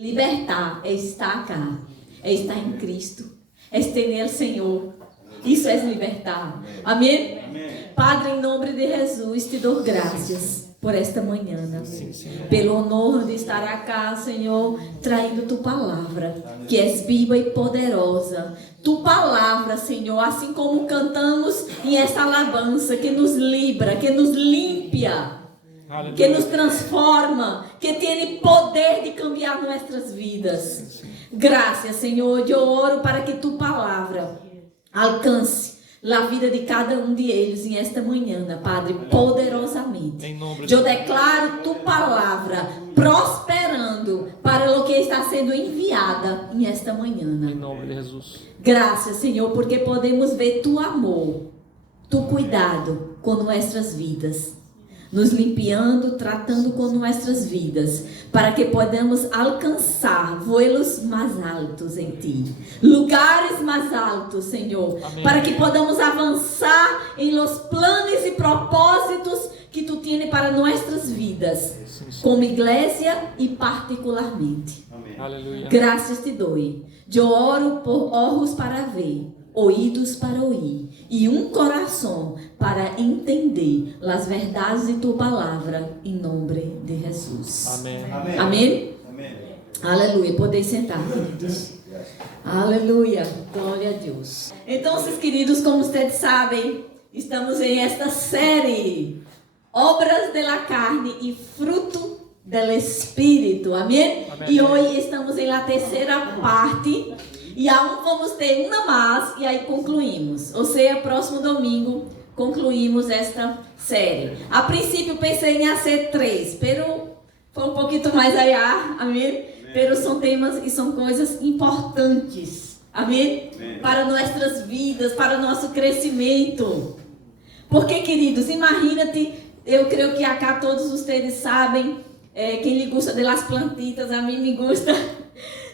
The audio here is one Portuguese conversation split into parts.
Libertar é estar cá, é estar em Cristo, é estar nele, Senhor. Isso é libertar. Amém? Padre, em nome de Jesus, te dou graças por esta manhã, pelo honor de estar aqui, Senhor, traindo tu palavra, que és viva e poderosa. Tu palavra, Senhor, assim como cantamos em essa alabança, que nos libra, que nos limpia, que nos transforma, que tem poder de cambiar nossas vidas. Graças, Senhor, eu oro para que tu palavra alcance a vida de cada um de eles em esta manhã, Padre, poderosamente. Eu declaro tu palavra prosperando para o que está sendo enviada em esta manhã. Em nome de Jesus. Graças, Senhor, porque podemos ver tu amor, tu cuidado com nossas vidas, nos limpiando, tratando com nossas vidas, para que podamos alcançar voos mais altos em Ti, lugares mais altos, Senhor. Amém. Para que podamos avançar em los planos e propósitos que Tu tienes para nossas vidas, como igreja e particularmente. Amém. Aleluia. Graças te dou. Eu oro por olhos para ver, ouídos para ouvir e coração para entender as verdades de tua palavra, em nome de Jesus. Amém. Amém. Amém. Amém. Aleluia. Podem sentar, queridos. Aleluia. Glória a Deus. Então, queridos, como vocês sabem, estamos em esta série Obras de la Carne e Fruto del Espírito. Amém? Amém. E hoje estamos em la terceira parte. E aún vamos ter uma mais e aí concluímos. Ou seja, próximo domingo concluímos esta série. A princípio pensei em ser 3, pero foi um pouquinho mais allá, amém? Pero são temas e são coisas importantes, amém? Para nossas vidas, para o nosso crescimento. Porque, queridos, imagina-te, eu creio que acá todos vocês sabem, quem lhe gosta de las plantitas, a mim me gusta.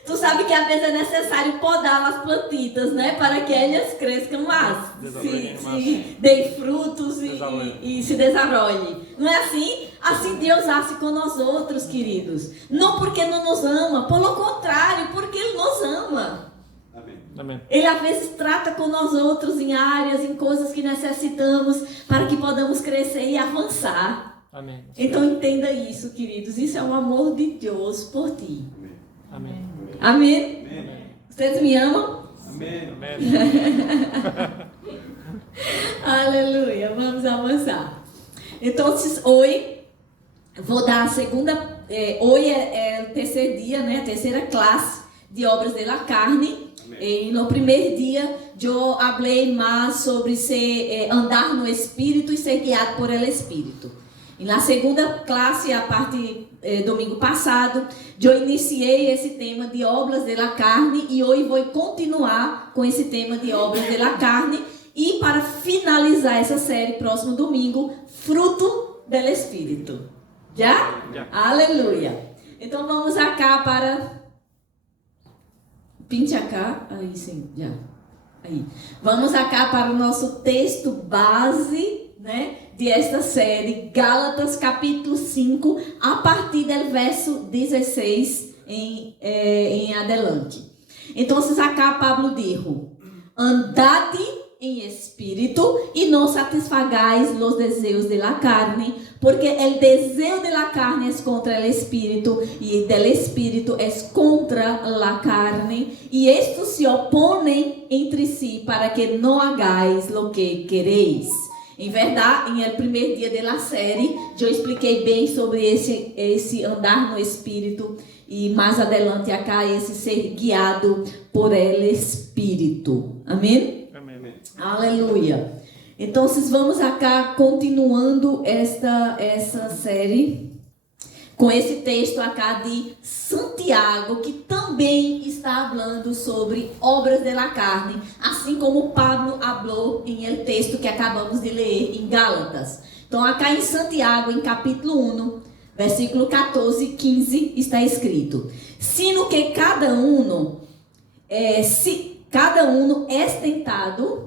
Tu sabe que às vezes é necessário podar as plantitas, né? Para que elas cresçam mais, se deem frutos e se desarrolhem. Não é assim? Assim Deus age com nós outros, queridos. Não porque não nos ama, pelo contrário, porque Ele nos ama. Amém. Ele às vezes trata com nós outros em áreas, em coisas que necessitamos para que podamos crescer e avançar. Amém. Então entenda isso, queridos. Isso é o amor de Deus por ti. Amém. Amém? Amém. Vocês me amam? Amém. Aleluia. Vamos avançar. Então, hoje vou dar a segunda. Hoje é o terceiro dia, né? A terceira classe de obras de la carne. E no primeiro dia, eu falei mais sobre andar no Espírito e ser guiado por el Espírito. E na segunda classe, a parte domingo passado, eu iniciei esse tema de obras de la carne e hoje vou continuar com esse tema de obras de la carne e para finalizar essa série próximo domingo, fruto del Espírito. Já? Aleluia. Então vamos acá para pinte acá, aí sim, já. Aí. Vamos acá para o nosso texto base, né? De esta série, Gálatas capítulo 5, a partir do verso 16 em adelante. Então, acá Pablo dijo: andade em espírito e não satisfagais os desejos de la carne, porque el deseo de la carne es contra el espíritu y del espíritu es contra la carne, y estos se oponen entre si para que no hagáis lo que queréis. Em verdade, em el primeiro dia da série, eu expliquei bem sobre esse andar no Espírito e mais adelante acá esse ser guiado por el Espírito. Amém? Amém. Aleluia. Então, vamos acá continuando essa série com esse texto acá de Santiago, que também está falando sobre obras de la carne, assim como Pablo falou em el texto que acabamos de ler em Gálatas. Então, acá em Santiago, em capítulo 1, versículo 14 e 15, está escrito: sino que cada uno é tentado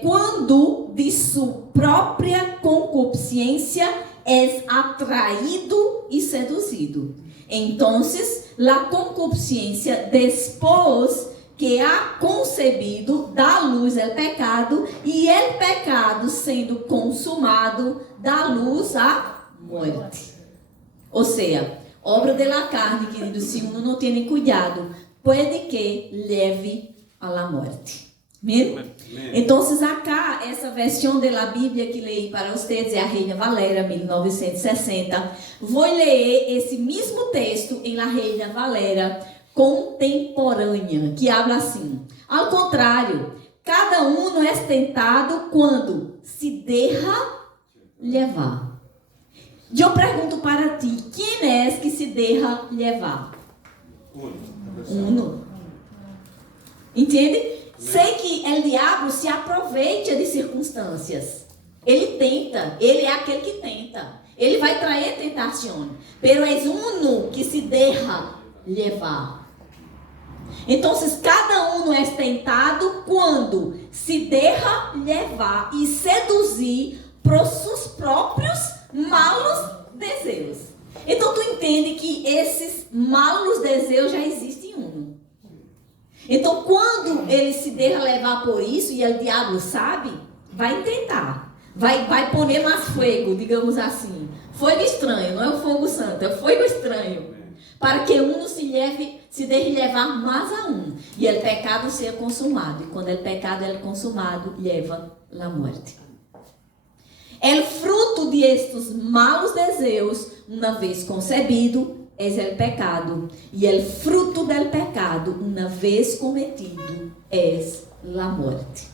quando de sua própria concupiscência es atraído y seducido. Entonces, la concupiscencia, después que ha concebido, dá à luz o pecado, e o pecado, sendo consumado, dá à luz a morte. Ou seja, obra da carne, queridos, se uno não tem cuidado, pode que leve a la morte. Amém? Então, acá, essa versão da Bíblia que leí para vocês é a Reina Valera, 1960. Vou ler esse mesmo texto em La Reina Valera contemporânea, que habla assim: ao contrário, cada um é tentado quando se deixa levar. Eu pergunto para ti, quem é que se deixa levar? Uno. Entende? Sei que o diabo se aproveita de circunstâncias. Ele tenta, ele é aquele que tenta. Ele vai trazer tentação. Pero é uno que se deixa levar. Então, cada um é tentado quando se deixa levar e seduzir por seus próprios malos desejos. Então, tu entende que esses malos desejos já existem em um. Então, quando ele se deixa levar por isso, e o diabo sabe, vai tentar. Vai pôr mais fogo, digamos assim. Fogo estranho, não é o fogo santo, é o fogo estranho. Para que um se deixe levar mais a um. E o pecado seja consumado. E quando o pecado é consumado, leva a morte. O fruto de estes malos desejos, uma vez concebido, é o pecado. E o fruto do pecado, uma vez cometido, é a morte.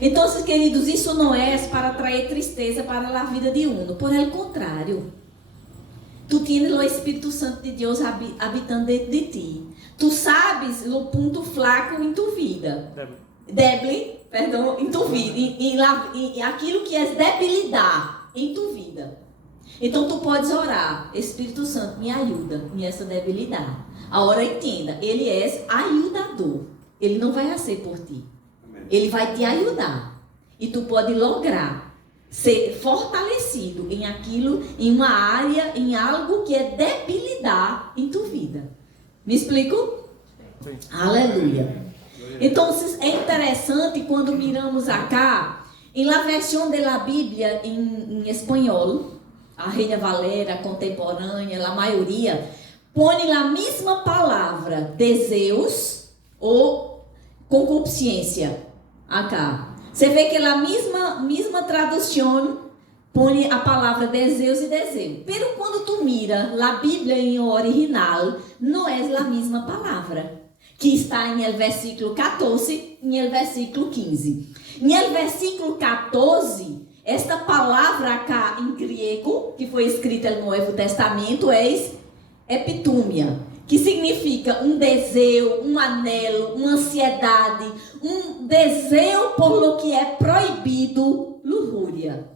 Então, queridos, isso não é para trazer tristeza para a vida de um. Por el contrário, tu tienes o Espírito Santo de Deus habitando dentro de ti. Tu sabes o ponto fraco em tu vida. Débil, perdão, em tu vida. Em aquilo que é debilidade em tu vida. Então, tu podes orar. Espírito Santo, me ajuda nessa debilidade. Agora, entenda, ele é ajudador. Ele não vai ser por ti. Ele vai te ajudar. E tu pode lograr ser fortalecido em aquilo, em uma área, em algo que é debilidade em tua vida. Me explico? Sim. Aleluia. Então, é interessante quando miramos acá, em la versão da Bíblia em espanhol, a Reina Valera contemporânea, a maioria, põe a mesma palavra, desejos ou concupiscência, acá. Você vê que a mesma tradução põe a palavra desejos e desejo. Pero quando tu mira a Bíblia em original, não é a mesma palavra, que está em el versículo 14 e em el versículo 15. Em el versículo 14, esta palavra acá em grego, que foi escrita no Novo Testamento, é epitúmia, que significa um desejo, um anelo, uma ansiedade, um desejo por lo que é proibido, luxúria.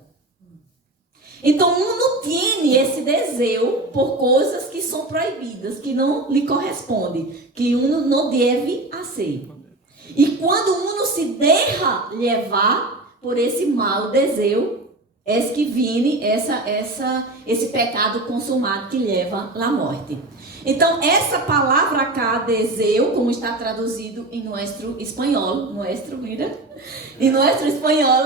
Então, não tem esse desejo por coisas que são proibidas, que não lhe correspondem, que não deve ser. E quando uno se deixa levar por esse mau desejo, é que vem esse pecado consumado que leva à morte. Então, essa palavra cá, desejo, como está traduzido em nosso espanhol, em nosso espanhol,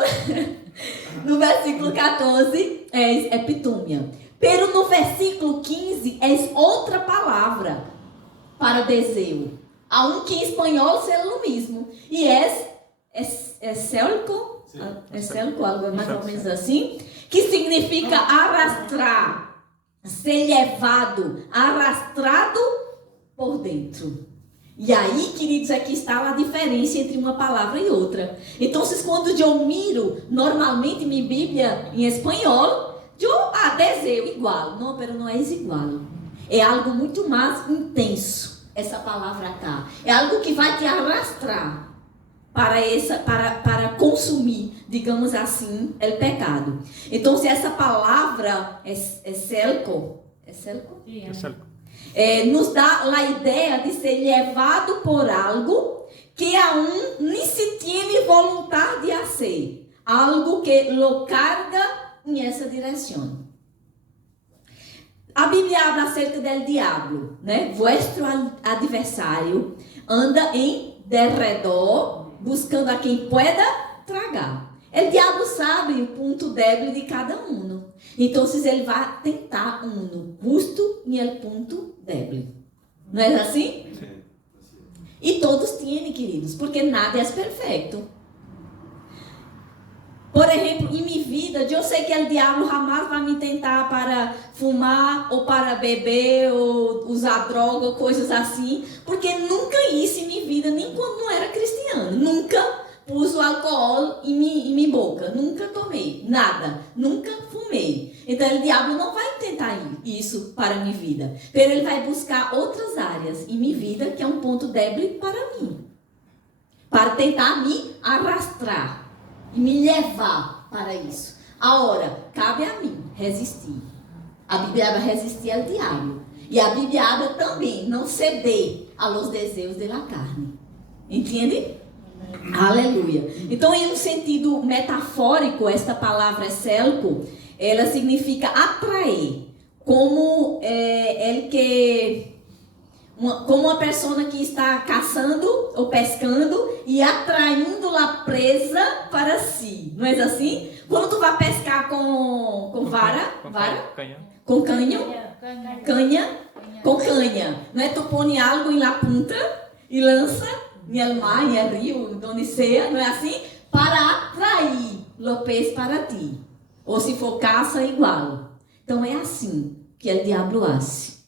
no versículo 14, é epitúmia. Pero no versículo 15, é outra palavra para desejo. Há um que em espanhol é o mesmo. E é célico, algo mais ou menos assim, que significa arrastrar. Ser levado, arrastado por dentro. E aí, queridos, aqui está a diferença entre uma palavra e outra. Então, quando eu miro normalmente minha Bíblia em espanhol, desejo igual. Não, pero não é igual. É algo muito mais intenso, essa palavra cá. É algo que vai te arrastrar para consumir, digamos assim, o pecado. Então, se essa palavra é celco, nos dá a ideia de ser levado por algo que aún nem se tem vontade de fazer, algo que lo carga em essa direção. A Bíblia habla acerca del diablo, né? Vuestro adversário anda em derredor, buscando a quem pueda tragar. O diabo sabe o ponto débil de cada um. Então, ele vai tentar justo no ponto débil. Não é assim? E todos têm, queridos, porque nada é perfeito. Por exemplo, em minha vida, eu sei que o diabo jamais vai me tentar para fumar, ou para beber, ou usar droga, ou coisas assim, porque nunca isso em minha vida, nem quando não era cristiano. Nunca pus o álcool em minha boca, nunca tomei, nada, nunca fumei. Então, o diabo não vai tentar isso para a minha vida, mas ele vai buscar outras áreas em minha vida, que é um ponto débil para mim, para tentar me arrastrar e me levar para isso. Agora, cabe a mim resistir. A Bíblia habla resistir ao diabo. E a Bíblia habla também não ceder aos desejos da carne. Entende? Aleluia. Então, em um sentido metafórico, esta palavra selco, ela significa atrair. Como como uma pessoa que está caçando ou pescando e atraindo a presa para si. Não é assim? Quando tu vai pescar com vara? Canha. Com canho? Canha? Com canha. Não é tu põe algo na ponta e lança no mar, no rio, onde seja, não é assim? Para atrair o peixe para ti. Ou se for caça, igual. Então é assim que o diabo faz.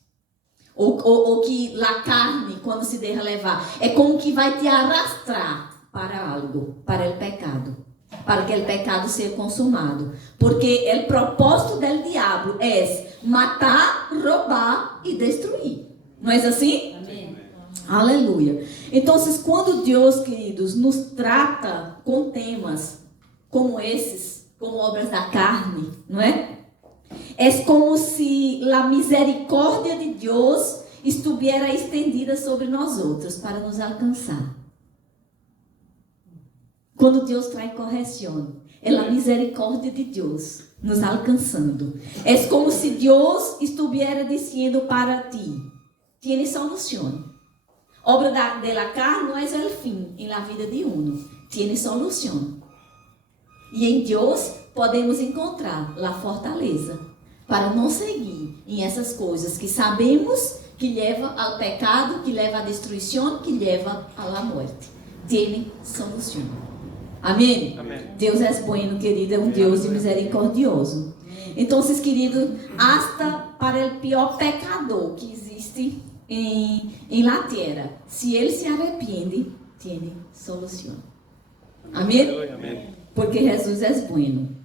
Ou que a carne, quando se deixa levar, é como que vai te arrastrar para algo, para o pecado, para que o pecado seja consumado. Porque o propósito do diabo é matar, roubar e destruir. Não é assim? Amém. Aleluia. Então, quando Deus, queridos, nos trata com temas como esses, como obras da carne, não é? É como se a misericórdia de Deus estivesse estendida sobre nós outros para nos alcançar. Quando Deus traz correção, é a misericórdia de Deus nos alcançando. É como se Deus estivesse dizendo para ti: tiene solução. Obra da carne não é o fim em la vida de uno, tiene solução. E em Deus podemos encontrar a fortaleza para não seguir em essas coisas que sabemos que leva ao pecado, que leva à destruição, que leva à morte. Tem solução. Amém? Amém. Deus é bueno, querido, é um Deus misericordioso. Então, querido, hasta para o pior pecador que existe em la terra, se ele se arrepende, tem solução. Amém? Amém. Porque Jesus é bueno.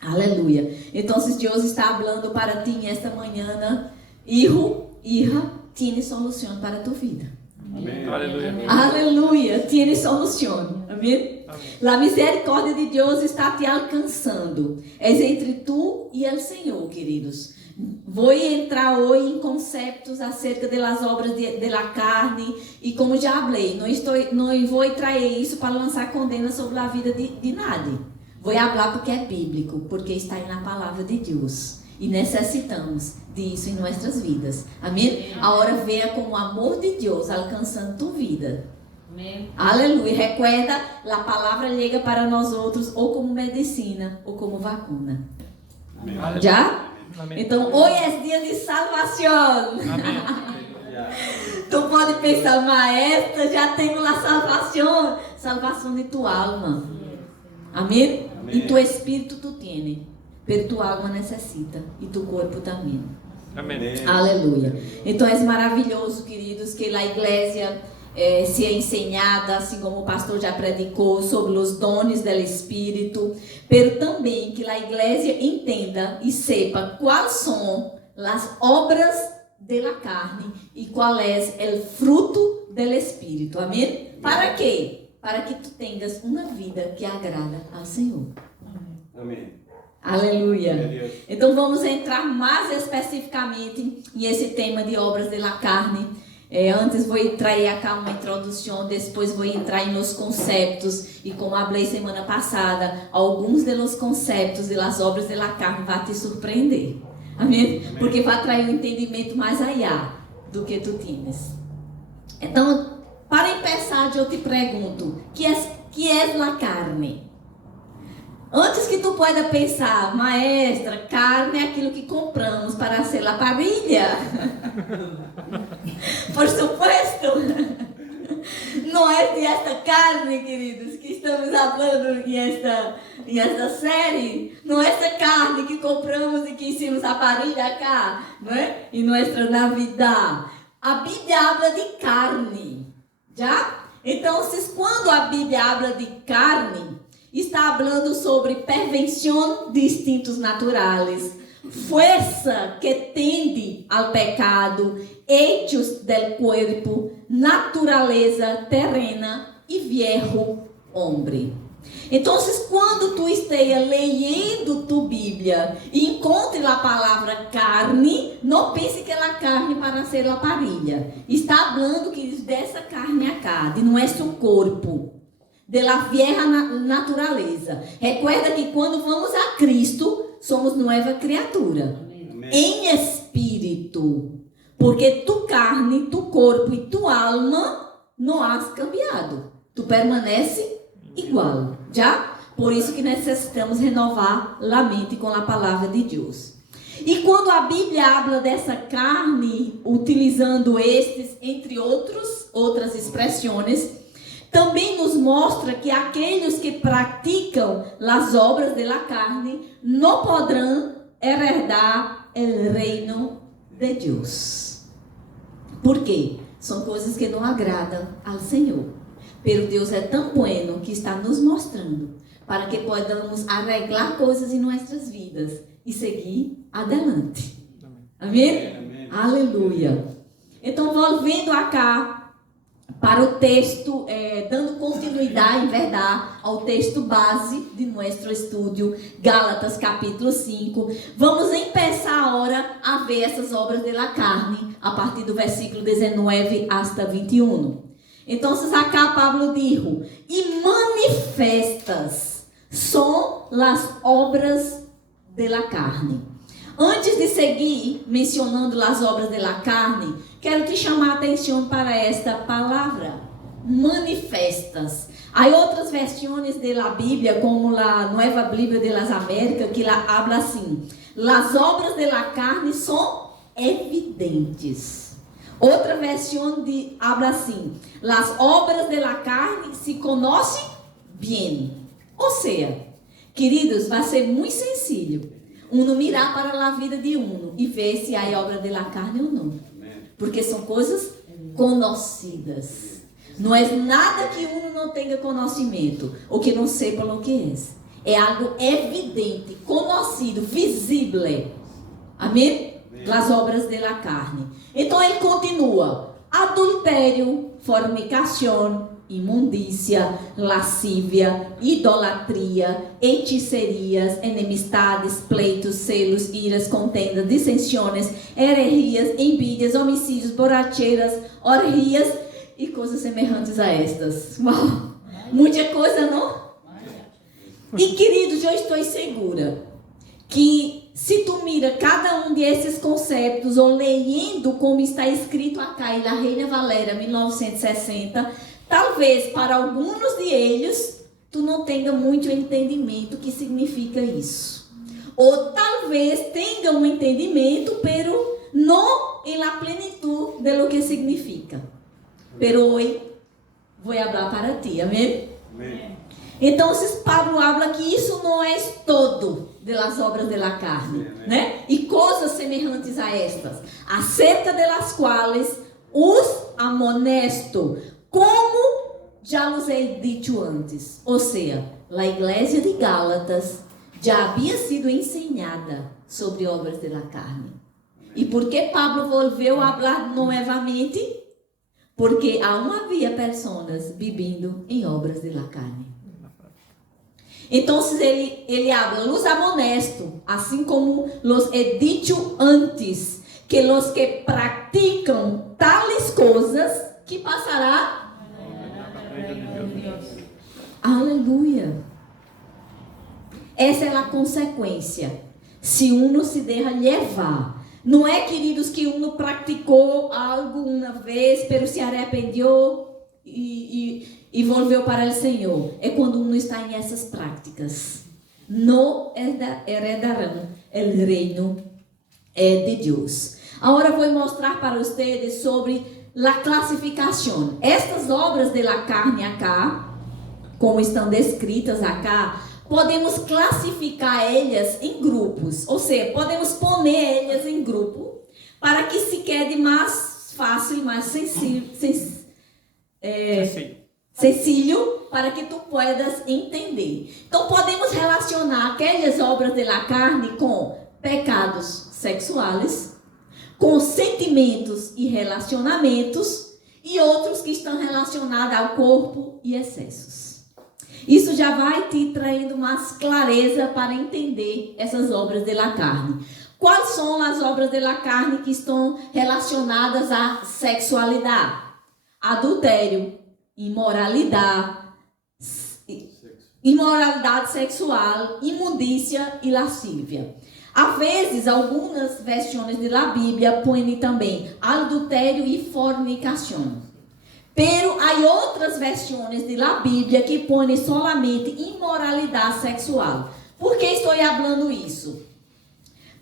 Aleluia. Então, Deus está falando para ti esta manhã, hijo, hija, tiene solução para tu vida. Amém. Aleluia. Aleluia. Tiene solução. Amém? Amém. A misericórdia de Deus está te alcançando. É entre tu e o Senhor, queridos. Vou entrar hoje em conceitos acerca das obras da carne e como já falei, não vou trazer isso para lançar condena sobre a vida de nadie. Vou falar porque é bíblico, porque está aí na palavra de Deus. E necessitamos disso em nossas vidas. Amém? A hora venha com o amor de Deus alcançando tua vida. Amém. Aleluia. Recuerda, a palavra chega para nós outros ou como medicina ou como vacuna. Amém. Já? Amém. Então, hoje é dia de salvação. Tu pode pensar, maestra, já tenho a salvação. Salvação de tua alma. Amém? Amém. E tu espírito tu tienes, pero tu alma necessita e tu corpo também. Amém. Aleluia. Então é maravilhoso, queridos, que a igreja se é ensinada, assim como o pastor já predicou, sobre os dons do Espírito, pero também que a igreja entenda e sepa quais são as obras da carne e qual é o fruto do Espírito. Amém? Para quê? Para que tu tenhas uma vida que agrada ao Senhor. Amém. Aleluia. Então vamos entrar mais especificamente nesse tema de obras da carne. Antes vou trazer aqui uma introdução, depois vou entrar nos conceitos e como falei semana passada, alguns dos conceitos das obras da carne vão te surpreender. Amém? Porque vai trazer um entendimento mais allá do que tu tienes. Então, para começar, eu te pergunto, que é a carne? Antes que tu pueda pensar, maestra, carne é aquilo que compramos para hacer la parrilla. Por supuesto. Não é de esta carne, queridos, que estamos falando em esta série. Não é esta carne que compramos e que hicimos a parrilla cá, não é? Em nossa Navidad. A Bíblia habla de carne, já? Então, quando a Bíblia habla de carne, está falando sobre pervenção de instintos naturais, fuerza que tende ao pecado, hechos del cuerpo, naturaleza terrena e viejo hombre. Então, quando tu esteja lendo tu Bíblia e encontre a palavra carne, não pense que é carne para ser a parrilla. Está falando que dessa carne acá, de nosso corpo, de la vieja naturaleza. Recuerda que quando vamos a Cristo, somos nova criatura. Amém. Em espírito. Porque tu carne, tu corpo e tu alma não has cambiado. Tu permanece igual. Já? Por isso que necessitamos renovar a mente com a palavra de Deus. E quando a Bíblia habla dessa carne, utilizando estes, entre outras expressões, também nos mostra que aqueles que praticam as obras da carne não poderão herdar o reino de Deus. Por quê? São coisas que não agradam ao Senhor. Pero Deus é tão bueno que está nos mostrando para que podamos arreglar coisas em nossas vidas e seguir adelante. Amém? Amém. Aleluia. Então, voltando acá para o texto, dando continuidade, em verdade, ao texto base de nosso estudo, Gálatas capítulo 5. Vamos começar agora a ver essas obras da carne, a partir do versículo 19 hasta 21. Então, acá Pablo dijo, e manifestas são as obras da carne. Antes de seguir mencionando as obras da carne, quero te chamar a atenção para esta palavra, manifestas. Há outras versões da Bíblia, como a Nova Bíblia de las Américas, que lá habla assim, as obras da carne são evidentes. Outra versão habla assim, as obras da carne se conhecem bem. Ou seja, queridos, vai ser muito sencillo uno mirar para a vida de uno e ver se há obra da carne ou não. Porque são coisas conhecidas. Não é nada que uno não tenha conhecimento ou que não sepa o que é. É algo evidente, conhecido, visível. Amém? As obras da carne. Então ele continua: adultério, fornicação, imundícia, lascívia, idolatria, hechicerias, enemistades, pleitos, celos, iras, contendas, dissensões, heresias, envidias, homicídios, borracheiras, orgias e coisas semelhantes a estas. Uau! Muita coisa, não? E queridos, eu estou segura que se tu mira cada um desses conceitos ou lendo como está escrito acá em La Reina Valera 1960, talvez para alguns de eles tu não tenha muito entendimento do que significa isso. Ou talvez tenha um entendimento, pero não em la plenitude de lo que significa. Pero hoje vou falar para ti, amém? Amém. Então, Pablo habla que isso não é todo das obras da carne, né? E coisas semelhantes a estas, acerca delas quais os amonesto, como já os he dicho antes. Ou seja, a igreja de Gálatas já havia sido ensinada sobre obras da carne. E por que Pablo volveu a falar novamente? Porque aún havia pessoas vivendo em obras da carne. Então, ele habla, los amonesto, assim como los he dicho antes, que los que practicam tales coisas, que passará? Aleluia. Essa é a consequência. se uno se deixa levar. Não é, queridos, que uno praticou algo uma vez, pero se arrependeu e volveu para o Senhor. É quando uno está em essas práticas. Não heredarão o reino de Deus. Agora vou mostrar para vocês sobre a classificação. Estas obras de la carne acá, como estão descritas acá, podemos classificar elas em grupos. Ou seja, podemos pôr elas em grupo para que se quede mais fácil, mais sencillo, para que tu puedas entender. Então, podemos relacionar aquelas obras de la carne com pecados sexuais, com sentimentos e relacionamentos, e outros que estão relacionados ao corpo e excessos. Isso já vai te traindo mais clareza para entender essas obras de la carne. Quais são as obras de la carne que estão relacionadas à sexualidade? Adultério, imoralidade sexual, imundícia e lascívia. Às vezes, algumas versões da Bíblia põem também adultério e fornicação. Pero há outras versões da Bíblia que põem solamente imoralidade sexual. Por que estou falando isso?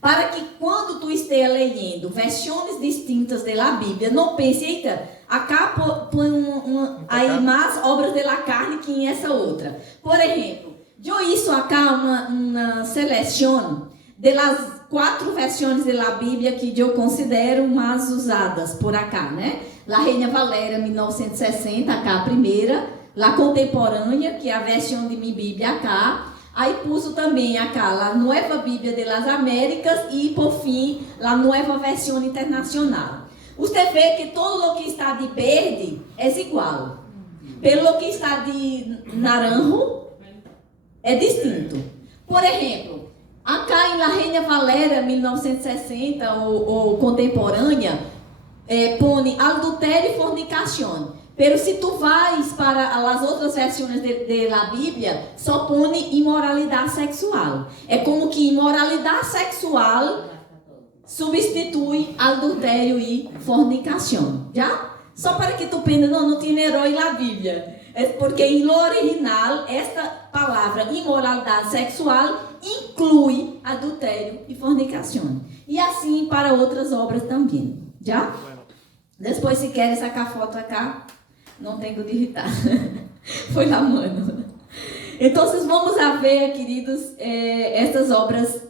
Para que quando tu esteja lendo versões distintas da Bíblia, não pense, eita, acá põe aí mais obras de la carne que em essa outra. Por exemplo, eu hice acá uma seleção das 4 versões da Bíblia que eu considero mais usadas por acá, né? La Reina Valera 1960, acá a primeira, La Contemporânea, que é a versão de minha Bíblia acá. Aí puso também acá a Nova Bíblia de las Américas e, por fim, a Nova Versão Internacional. Você vê que todo o que está de verde é igual. Pelo que está de naranjo é distinto. Por exemplo, acá em La Reina Valera 1960 ou contemporânea, põe adultério e fornicação. Pero se tu vais para as outras versões da Bíblia, só põe imoralidade sexual. É como que imoralidade sexual substitui adultério e fornicação. Já? Só para que tu pense, não tem herói na Bíblia. É porque no original, esta palavra imoralidade sexual inclui adultério e fornicação. E assim para outras obras também. Já? Depois, se querem sacar foto acá, não tenho de digitar. Foi na mano. Então, vamos a ver, queridos, estas obras,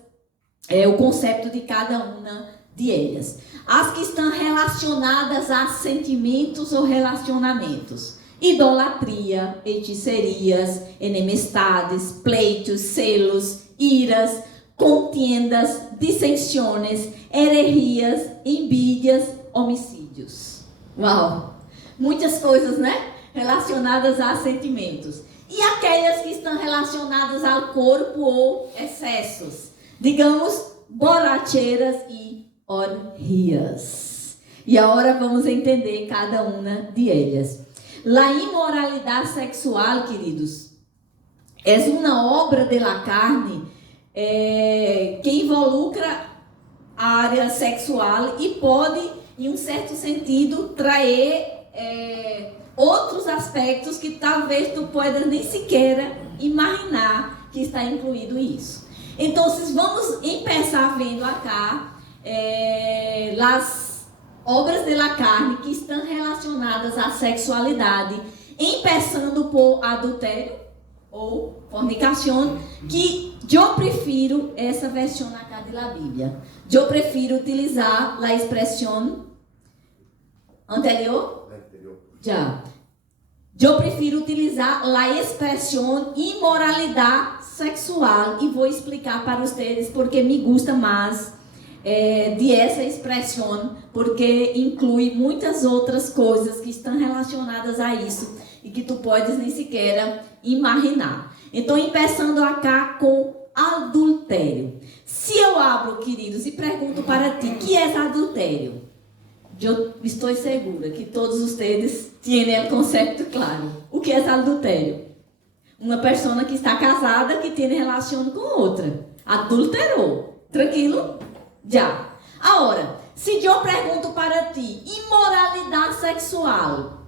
o conceito de cada uma de elas. As que estão relacionadas a sentimentos ou relacionamentos. Idolatria, hechicerias, enemistades, pleitos, celos, iras, contendas, dissensões, heresias, envidias, homicídios. Uau! Muitas coisas, né? Relacionadas a sentimentos. E aquelas que estão relacionadas ao corpo ou excessos. Digamos, borracheiras e orgias. E agora vamos entender cada uma de elas. A imoralidade sexual, queridos, é uma obra de la carne que involucra a área sexual e pode, em um certo sentido, trazer outros aspectos que talvez tu puedas nem sequer imaginar que está incluído isso. Então, vamos começar vendo acá as obras de la carne que estão relacionadas à sexualidade, começando por adultério ou fornicação, que eu prefiro essa versão acá da Bíblia. Eu prefiro utilizar a expressão anterior. Já. Eu prefiro utilizar a expressão imoralidade sexual e vou explicar para vocês porque me gusta mais de essa expressão, porque inclui muitas outras coisas que estão relacionadas a isso e que tu podes nem sequer imaginar. Então, começando acá com adultério. Se eu abro, queridos, e pergunto para ti, o que é adultério? Eu estou segura que todos vocês têm o conceito claro. O que é adultério? Uma pessoa que está casada que tem relação com outra. Adulterou. Tranquilo? Já. Agora, se eu pergunto para ti, imoralidade sexual,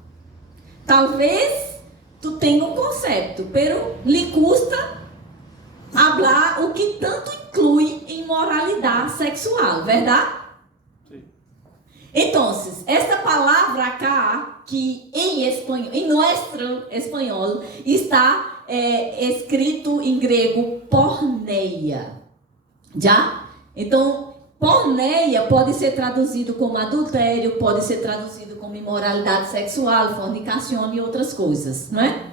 talvez tu tenha um conceito, pero lhe custa falar o que tanto inclui imoralidade sexual, verdade? Sim. Então, esta palavra acá, que em nosso espanhol está escrito em grego porneia. Já? Então, porneia pode ser traduzido como adultério, pode ser traduzido como imoralidade sexual, fornicação e outras coisas, não é?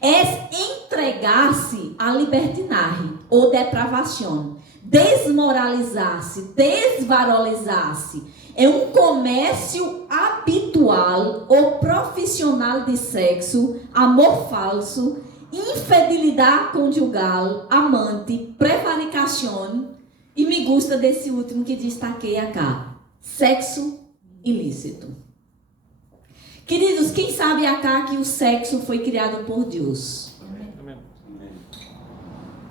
É entregar-se à libertinagem ou depravação, desmoralizar-se, desvalorizar-se. É um comércio habitual ou profissional de sexo, amor falso, infidelidade conjugal, amante, prevaricação. E me gusta desse último que destaquei acá. Sexo ilícito. Queridos, quem sabe acá que o sexo foi criado por Deus?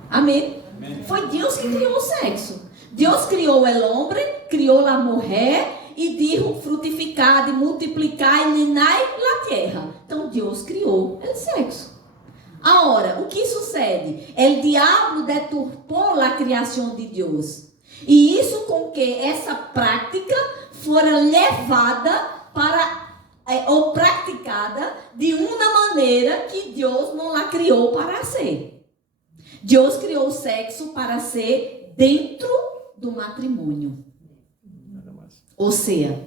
Amém. Amém? Foi Deus que criou o sexo. Deus criou o homem, criou a mulher e disse frutificai, multiplicai, llenai la terra. Então Deus criou o sexo. Agora, o que sucede? O diabo deturpou a criação de Deus. E isso com que essa prática fora levada para ou praticada de uma maneira que Deus não a criou para ser. Deus criou o sexo para ser dentro do matrimônio. Ou seja,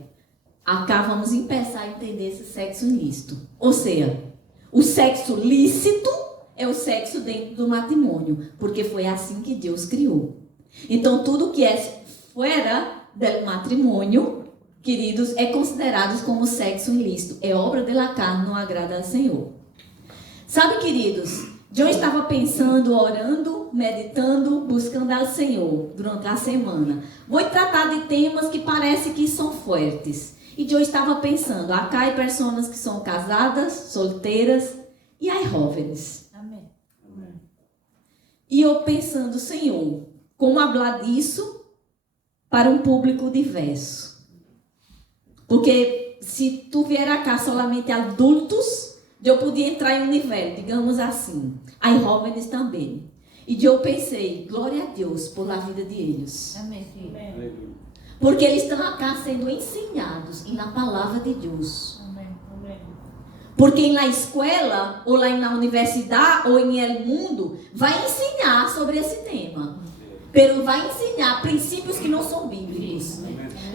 acá vamos começar a entender esse sexo ilícito. Ou seja, o sexo lícito é o sexo dentro do matrimônio, porque foi assim que Deus criou. Então, tudo que é fora do matrimônio, queridos, é considerado como sexo ilícito. É obra da carne, não agrada ao Senhor. Sabe, queridos, eu estava pensando, orando, meditando, buscando ao Senhor durante a semana. Vou tratar de temas que parece que são fortes. E eu estava pensando, acá há pessoas que são casadas, solteiras e há jovens. Amém. E eu pensando, Senhor, como falar disso para um público diverso? Porque se tu vier cá somente adultos, eu podia entrar em um nível, digamos assim. Há jovens também. E eu pensei, glória a Deus por a vida deles. Amém. Porque eles estão acá sendo ensinados na palavra de Deus. Amém. Porque na escola, ou lá na universidade, ou em el mundo, vai ensinar sobre esse tema. Pero vai ensinar princípios que não são bíblicos.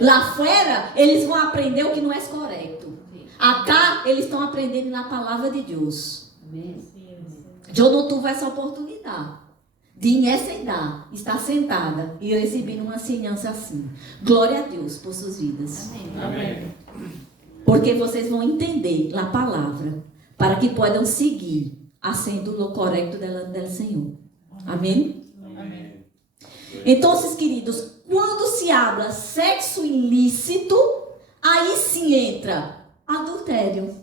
Lá fora, eles vão aprender o que não é correto. Acá, eles estão aprendendo na palavra de Deus. Eu não tive essa oportunidade de, nessa idade, estar sentada e receber uma ensinança assim. Glória a Deus por suas vidas. Amém. Porque vocês vão entender a palavra para que possam seguir sendo o correto do Senhor. Amém? Então, queridos, quando se habla sexo ilícito, aí sim entra adultério.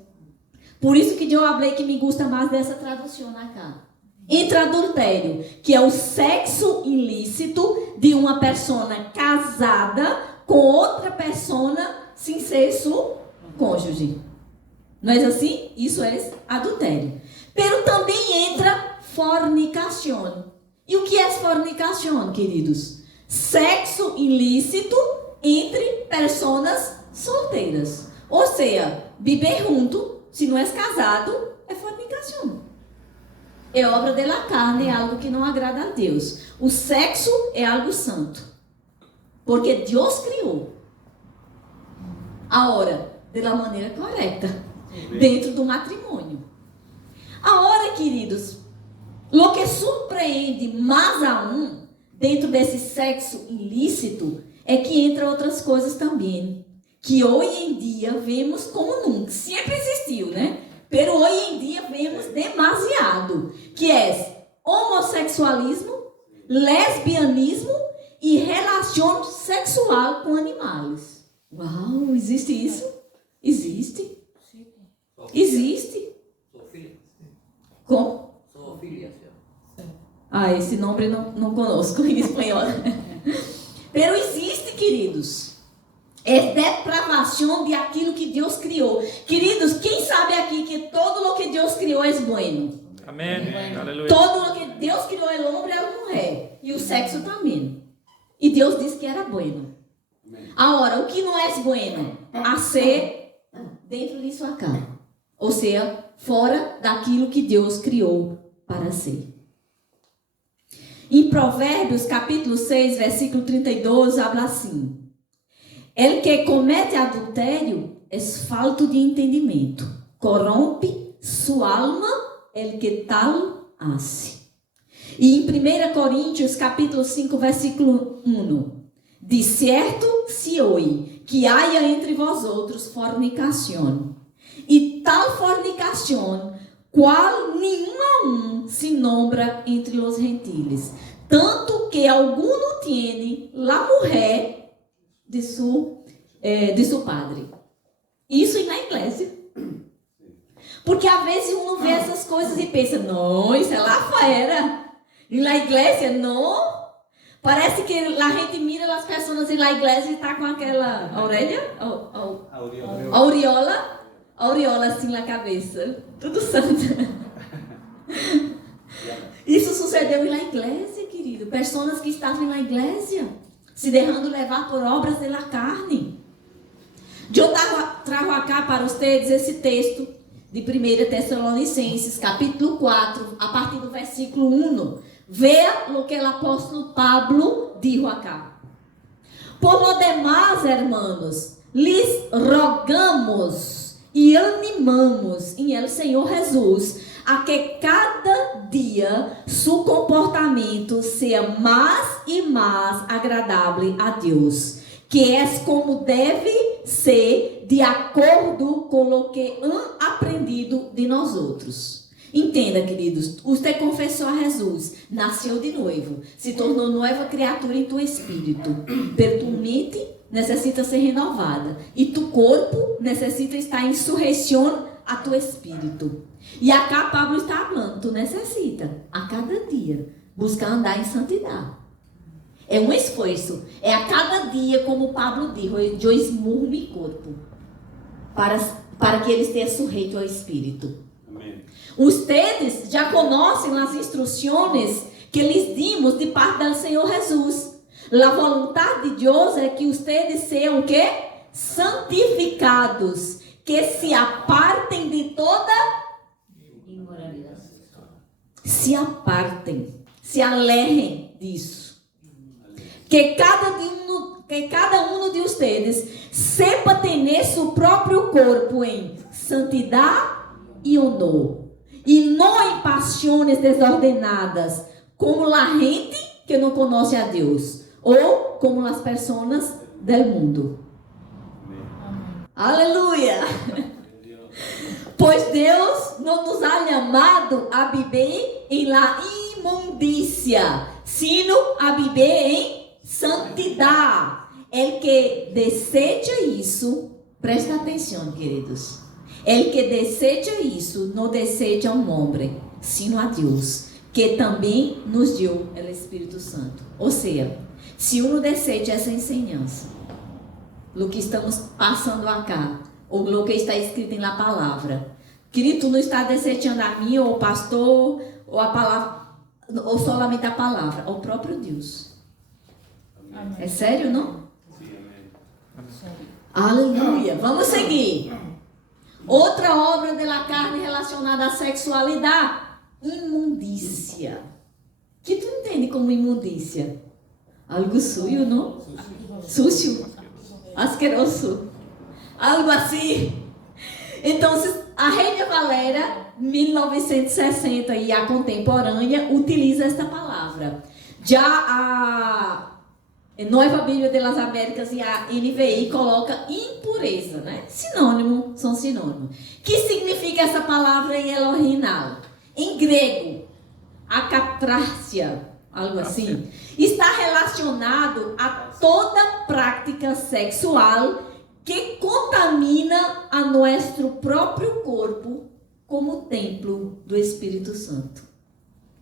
Por isso que eu falei que me gusta mais dessa tradução acá. Entra adultério, que é o sexo ilícito de uma pessoa casada com outra pessoa sem ser seu cônjuge. Não é assim? Isso é adultério. Pero também entra fornicação. E o que é fornicação, queridos? Sexo ilícito entre pessoas solteiras. Ou seja, beber junto, se não é casado, é fornicação. É obra da carne, é algo que não agrada a Deus. O sexo é algo santo. Porque Deus criou. Agora, da maneira correta. Dentro do matrimônio. Agora, queridos, o que surpreende mais a dentro desse sexo ilícito é que entra outras coisas também. Que hoje em dia vemos como nunca. Sempre existiu, né? Pero hoje em dia vemos demasiado. Que é homossexualismo, lesbianismo e relação sexual com animais. Uau, existe isso? Existe. Existe. Como? Esse nome não conosco em espanhol. queridos, é depravação de aquilo que Deus criou. Queridos, quem sabe aqui que todo o que Deus criou é bueno? Amém. Aleluia. Todo o que Deus criou é o homem e a mulher. E o sexo também. E Deus disse que era bueno. Agora, o que não é bueno? A ser dentro de sua casa. Ou seja, fora daquilo que Deus criou para ser. Em Provérbios, capítulo 6, versículo 32, habla assim: el que comete adultério é falto de entendimento, corrompe sua alma el que tal hace. E em 1 Coríntios, capítulo 5, versículo 1, de certo se ouve que haja entre vós outros fornicação, e tal fornicação, qual nenhuma se nombra entre os gentiles, tanto que algum não tiene la mulher de seu padre. Isso na igreja. Porque às vezes uno vê essas coisas e pensa, não, isso é lá fora. E na igreja, não. Parece que a gente mira as pessoas na igreja e está com aquela orelha, aureola assim na cabeça. Tudo santo. Isso sucedeu na igreja, querido. Pessoas que estavam na igreja se deixando levar por obras da carne. Eu trago acá para vocês esse texto de 1 Tessalonicenses, capítulo 4, a partir do versículo 1. Veja o que o apóstolo Pablo dijo acá. Por lo demás, hermanos, lhes rogamos e animamos em el Senhor Jesus a que cada dia seu comportamento seja mais e mais agradável a Deus, que é como deve ser de acordo com o que han aprendido de nós outros. Entenda, queridos, você confessou a Jesus, nasceu de novo, se tornou nova criatura em tu espírito, pero tu mente necessita ser renovada e tu corpo necessita estar em surreição a tu espírito. E acá Pablo está falando, tu necessita a cada dia buscar andar em santidade. É um esforço, é a cada dia, como Pablo dijo, eu esmurro meu corpo para que ele esteja sujeito ao espírito. Ustedes já conhecem as instruções que lhes dimos de parte do Senhor Jesus. A vontade de Deus é que ustedes sejam o quê? Santificados, que se apartem de toda imoralidade. Se apartem, se alejem disso. Que cada um de ustedes sepa ter seu próprio corpo em santidade e honor. E não em paixões desordenadas, como a gente que não conhece a Deus, ou como as pessoas do mundo. Aleluia! Pois Deus não nos ha chamado a viver em la imundícia, sino a viver em santidade. El que deseja isso, presta atenção, queridos. El que deseja isso, não deseja um homem, sino a Deus, que também nos deu o Espírito Santo. Ou seja, se uno deseja essa ensinança, o que estamos passando acá, ou o que está escrito na palavra, querido, tu não está desejando a mim, ou o pastor, ou a palavra, ou somente a palavra, o próprio Deus. Amém. É sério, não? Sim, amém. Aleluia. Vamos seguir. Outra obra da carne relacionada à sexualidade, imundícia. O que tu entende como imundícia? Algo sujo, não? Sujo? Asqueroso? Algo assim? Então, a Reina Valera, 1960 e a contemporânea, utiliza esta palavra. Já a Nova Bíblia das Américas e a NVI coloca impureza, né? Sinônimo, são sinônimos. Que significa essa palavra em original? Em grego, acatrácia, algo assim, está relacionado a toda prática sexual que contamina a nosso próprio corpo como templo do Espírito Santo.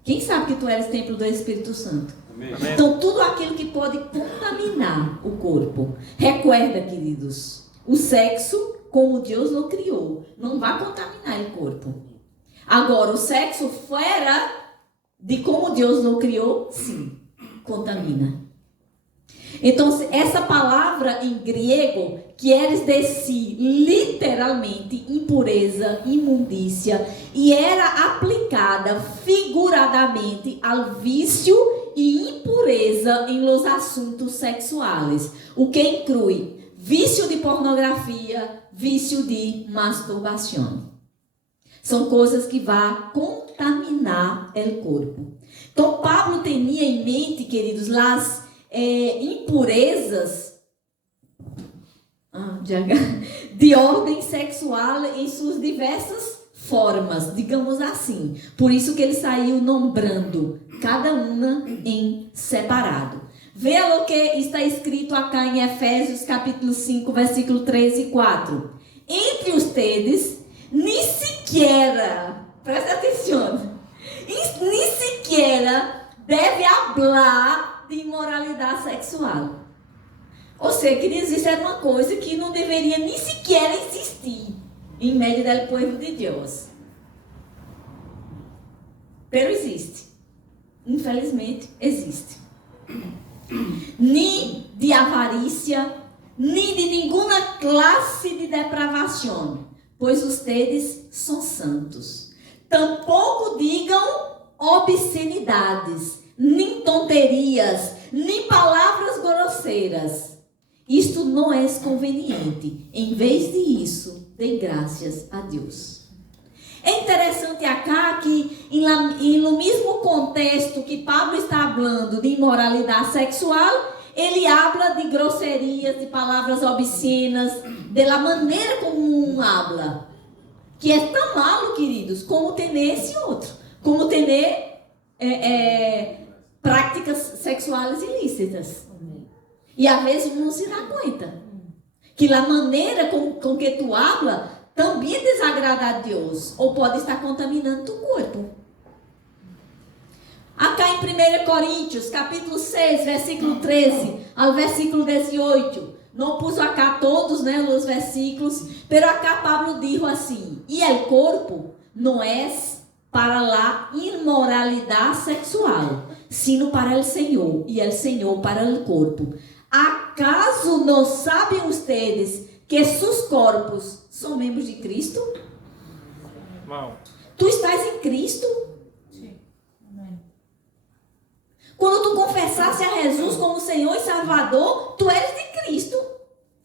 Quem sabe que tu eres templo do Espírito Santo? Amém. Então, tudo aquilo que pode contaminar o corpo. Recuerda, queridos, o sexo, como Deus o criou, não vai contaminar o corpo. Agora, o sexo fora de como Deus o criou, sim, contamina. Então, essa palavra em grego, queres dizer literalmente impureza, imundícia, e era aplicada figuradamente ao vício e impureza em los assuntos sexuais, o que inclui vício de pornografia, vício de masturbação. São coisas que vão contaminar o corpo. Então, Pablo tinha em mente, queridos, as impurezas de ordem sexual em suas diversas formas, digamos assim. Por isso que ele saiu nombrando cada uma em separado. Veja o que está escrito acá em Efésios capítulo 5, versículo 3 e 4. Entre ustedes, nem sequer, presta atenção, nem sequer deve falar de imoralidade sexual. Ou seja, queridos, isso era uma coisa que não deveria nem sequer existir em meio do povo de Deus. Pero existe. Infelizmente, existe. Nem de avarícia, nem de nenhuma classe de depravação, pois ustedes são santos. Tampouco digam obscenidades, nem tonterias, nem palavras grosseiras. Isto não é conveniente. Em vez disso, dê graças a Deus. É interessante acá que, no mesmo contexto que Pablo está falando de imoralidade sexual, ele habla de grosserias, de palavras obscenas, da maneira como um habla. Que é tão malo, queridos, como ter esse outro. Como ter práticas sexuais ilícitas. E às vezes não se dá conta. Que a maneira com que tu habla também desagrada a Deus. Ou pode estar contaminando tu corpo. Acá em 1 Coríntios, capítulo 6, versículo 13 ao versículo 18. Não pus acá todos, né, os versículos. Pero acá Pablo dijo assim: e o corpo não é para a imoralidade sexual, sino para o Senhor, e o Senhor para o corpo. Acaso não sabem ustedes que seus corpos são membros de Cristo? Wow. Tu estás em Cristo? Sim. Amém. Quando tu confessasse a Jesus como Senhor e Salvador, tu eres de Cristo.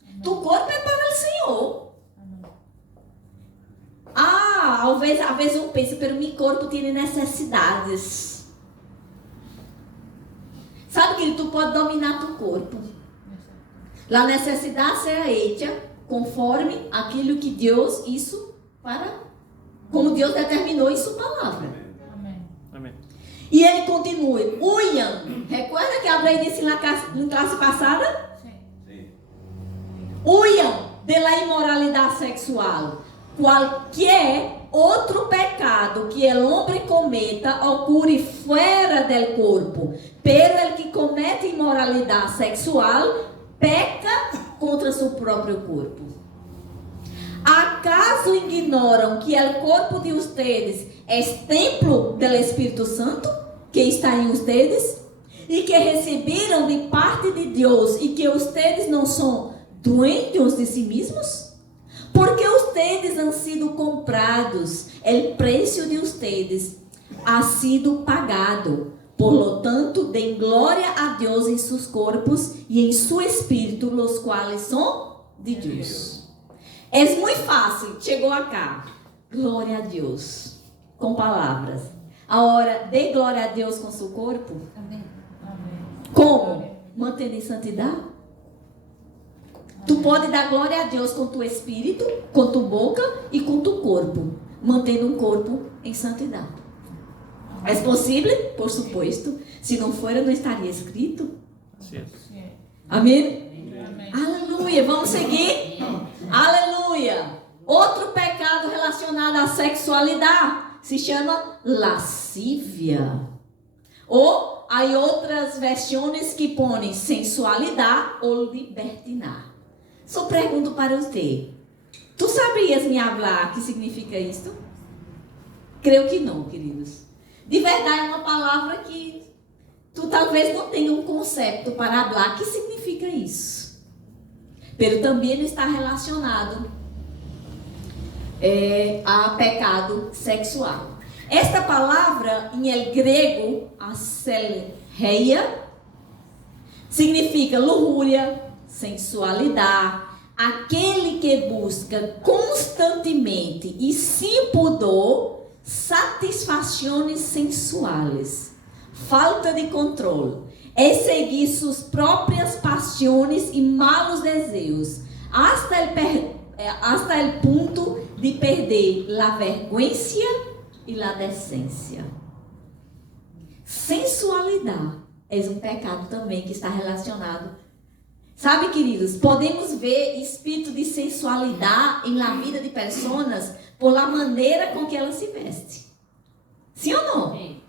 Amém. Tu corpo é para o Senhor. Amém. Às vezes eu penso, pero meu corpo tem necessidades. Sabe que tu pode dominar tu corpo. A necessidade será hecha conforme aquilo que Deus isso para, como Deus determinou em sua palavra. Amém. Amém. E ele continua: huyan. Recuerda que Abraão disse na classe passada? Sim. Huyan de la imoralidade sexual. Qualquer outro pecado que o homem cometa ocorre fora do corpo. Pero el que comete imoralidade sexual peca contra seu próprio corpo. ¿Acaso ignoram que o corpo de ustedes é templo do Espírito Santo que está em ustedes e que receberam de parte de Deus e que ustedes não são dueños de si mesmos? Porque ustedes han sido comprados, o preço de ustedes ha sido pagado. Por lo tanto, den glória a Deus em seus corpos e em seu espírito, los quais são de Deus. É muito fácil, chegou acá. Glória a Deus, com palavras. Agora, dê glória a Deus com seu corpo. Amém. Como? Mantendo em santidade. Tu pode dar glória a Deus com tu espírito, com tu boca e com tu corpo, mantendo um corpo em santidade. É possível? Por supuesto. Se não for, não estaria escrito. Sim. Amém? Amém. Aleluia. Vamos seguir? Aleluia. Outro pecado relacionado à sexualidade se chama lascívia ou há outras versões que põem sensualidade ou libertinar. Só pergunto para você. Tu sabias me falar o que significa isto? Creio que não, queridos. De verdade, é uma palavra que tu talvez não tenha um conceito para falar. O que significa isso? Pero também está relacionado a pecado sexual. Esta palavra, em el grego, aselheia, significa luxúria, sensualidade, aquele que busca constantemente e sem pudor satisfações sensuais, falta de controle, é seguir suas próprias paixões e malos desejos, hasta el ponto de perder a vergonha e a decência. Sensualidade é um pecado também que está relacionado. Sabe, queridos, podemos ver espírito de sensualidade na vida de pessoas por la maneira com que ela se veste. Sim ou não? Amém.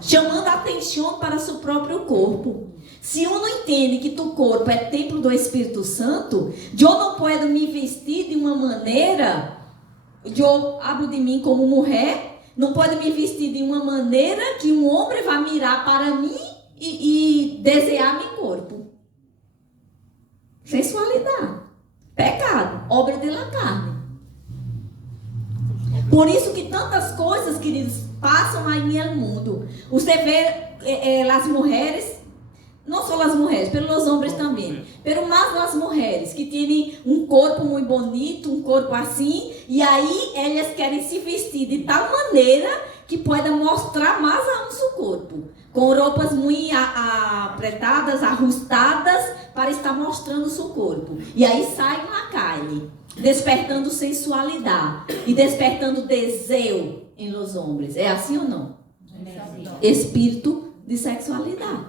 Chamando a atenção para seu próprio corpo. Se eu não entende que tu corpo é templo do Espírito Santo, eu não posso me vestir de uma maneira, eu hablo de mim como mulher, não pode me vestir de uma maneira que um homem vai mirar para mim e desejar meu corpo. Sensualidade, pecado, obra de la carne. Por isso que tantas coisas, queridos, passam aí no mundo. Você vê as mulheres, não só as mulheres, pelos homens também, pero mais as mulheres que têm um corpo muito bonito, um corpo assim, e aí elas querem se vestir de tal maneira que pueda mostrar mais a seu corpo, com roupas muito apretadas, ajustadas, para estar mostrando o seu corpo. E aí saem na calle, despertando sensualidade e despertando desejo em los homens. É assim ou não? Espírito de sexualidade.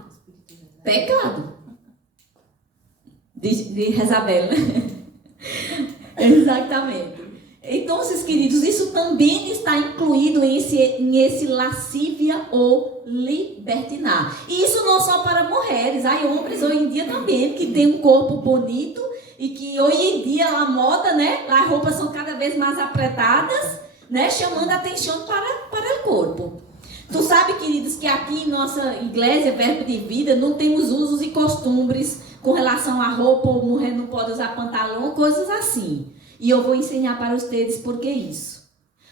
Pecado. De Jezabel. Exatamente. Então, queridos, isso também está incluído em esse lascívia ou libertinar. E isso não só para mulheres, há homens hoje em dia também que têm um corpo bonito e que hoje em dia a moda, né, as roupas são cada vez mais apretadas, né, chamando a atenção para o corpo. Tu sabe, queridos, que aqui em nossa igreja, Verbo de Vida, não temos usos e costumes com relação à roupa, ou mulher não pode usar pantalão, coisas assim. E eu vou ensinar para vocês por que isso.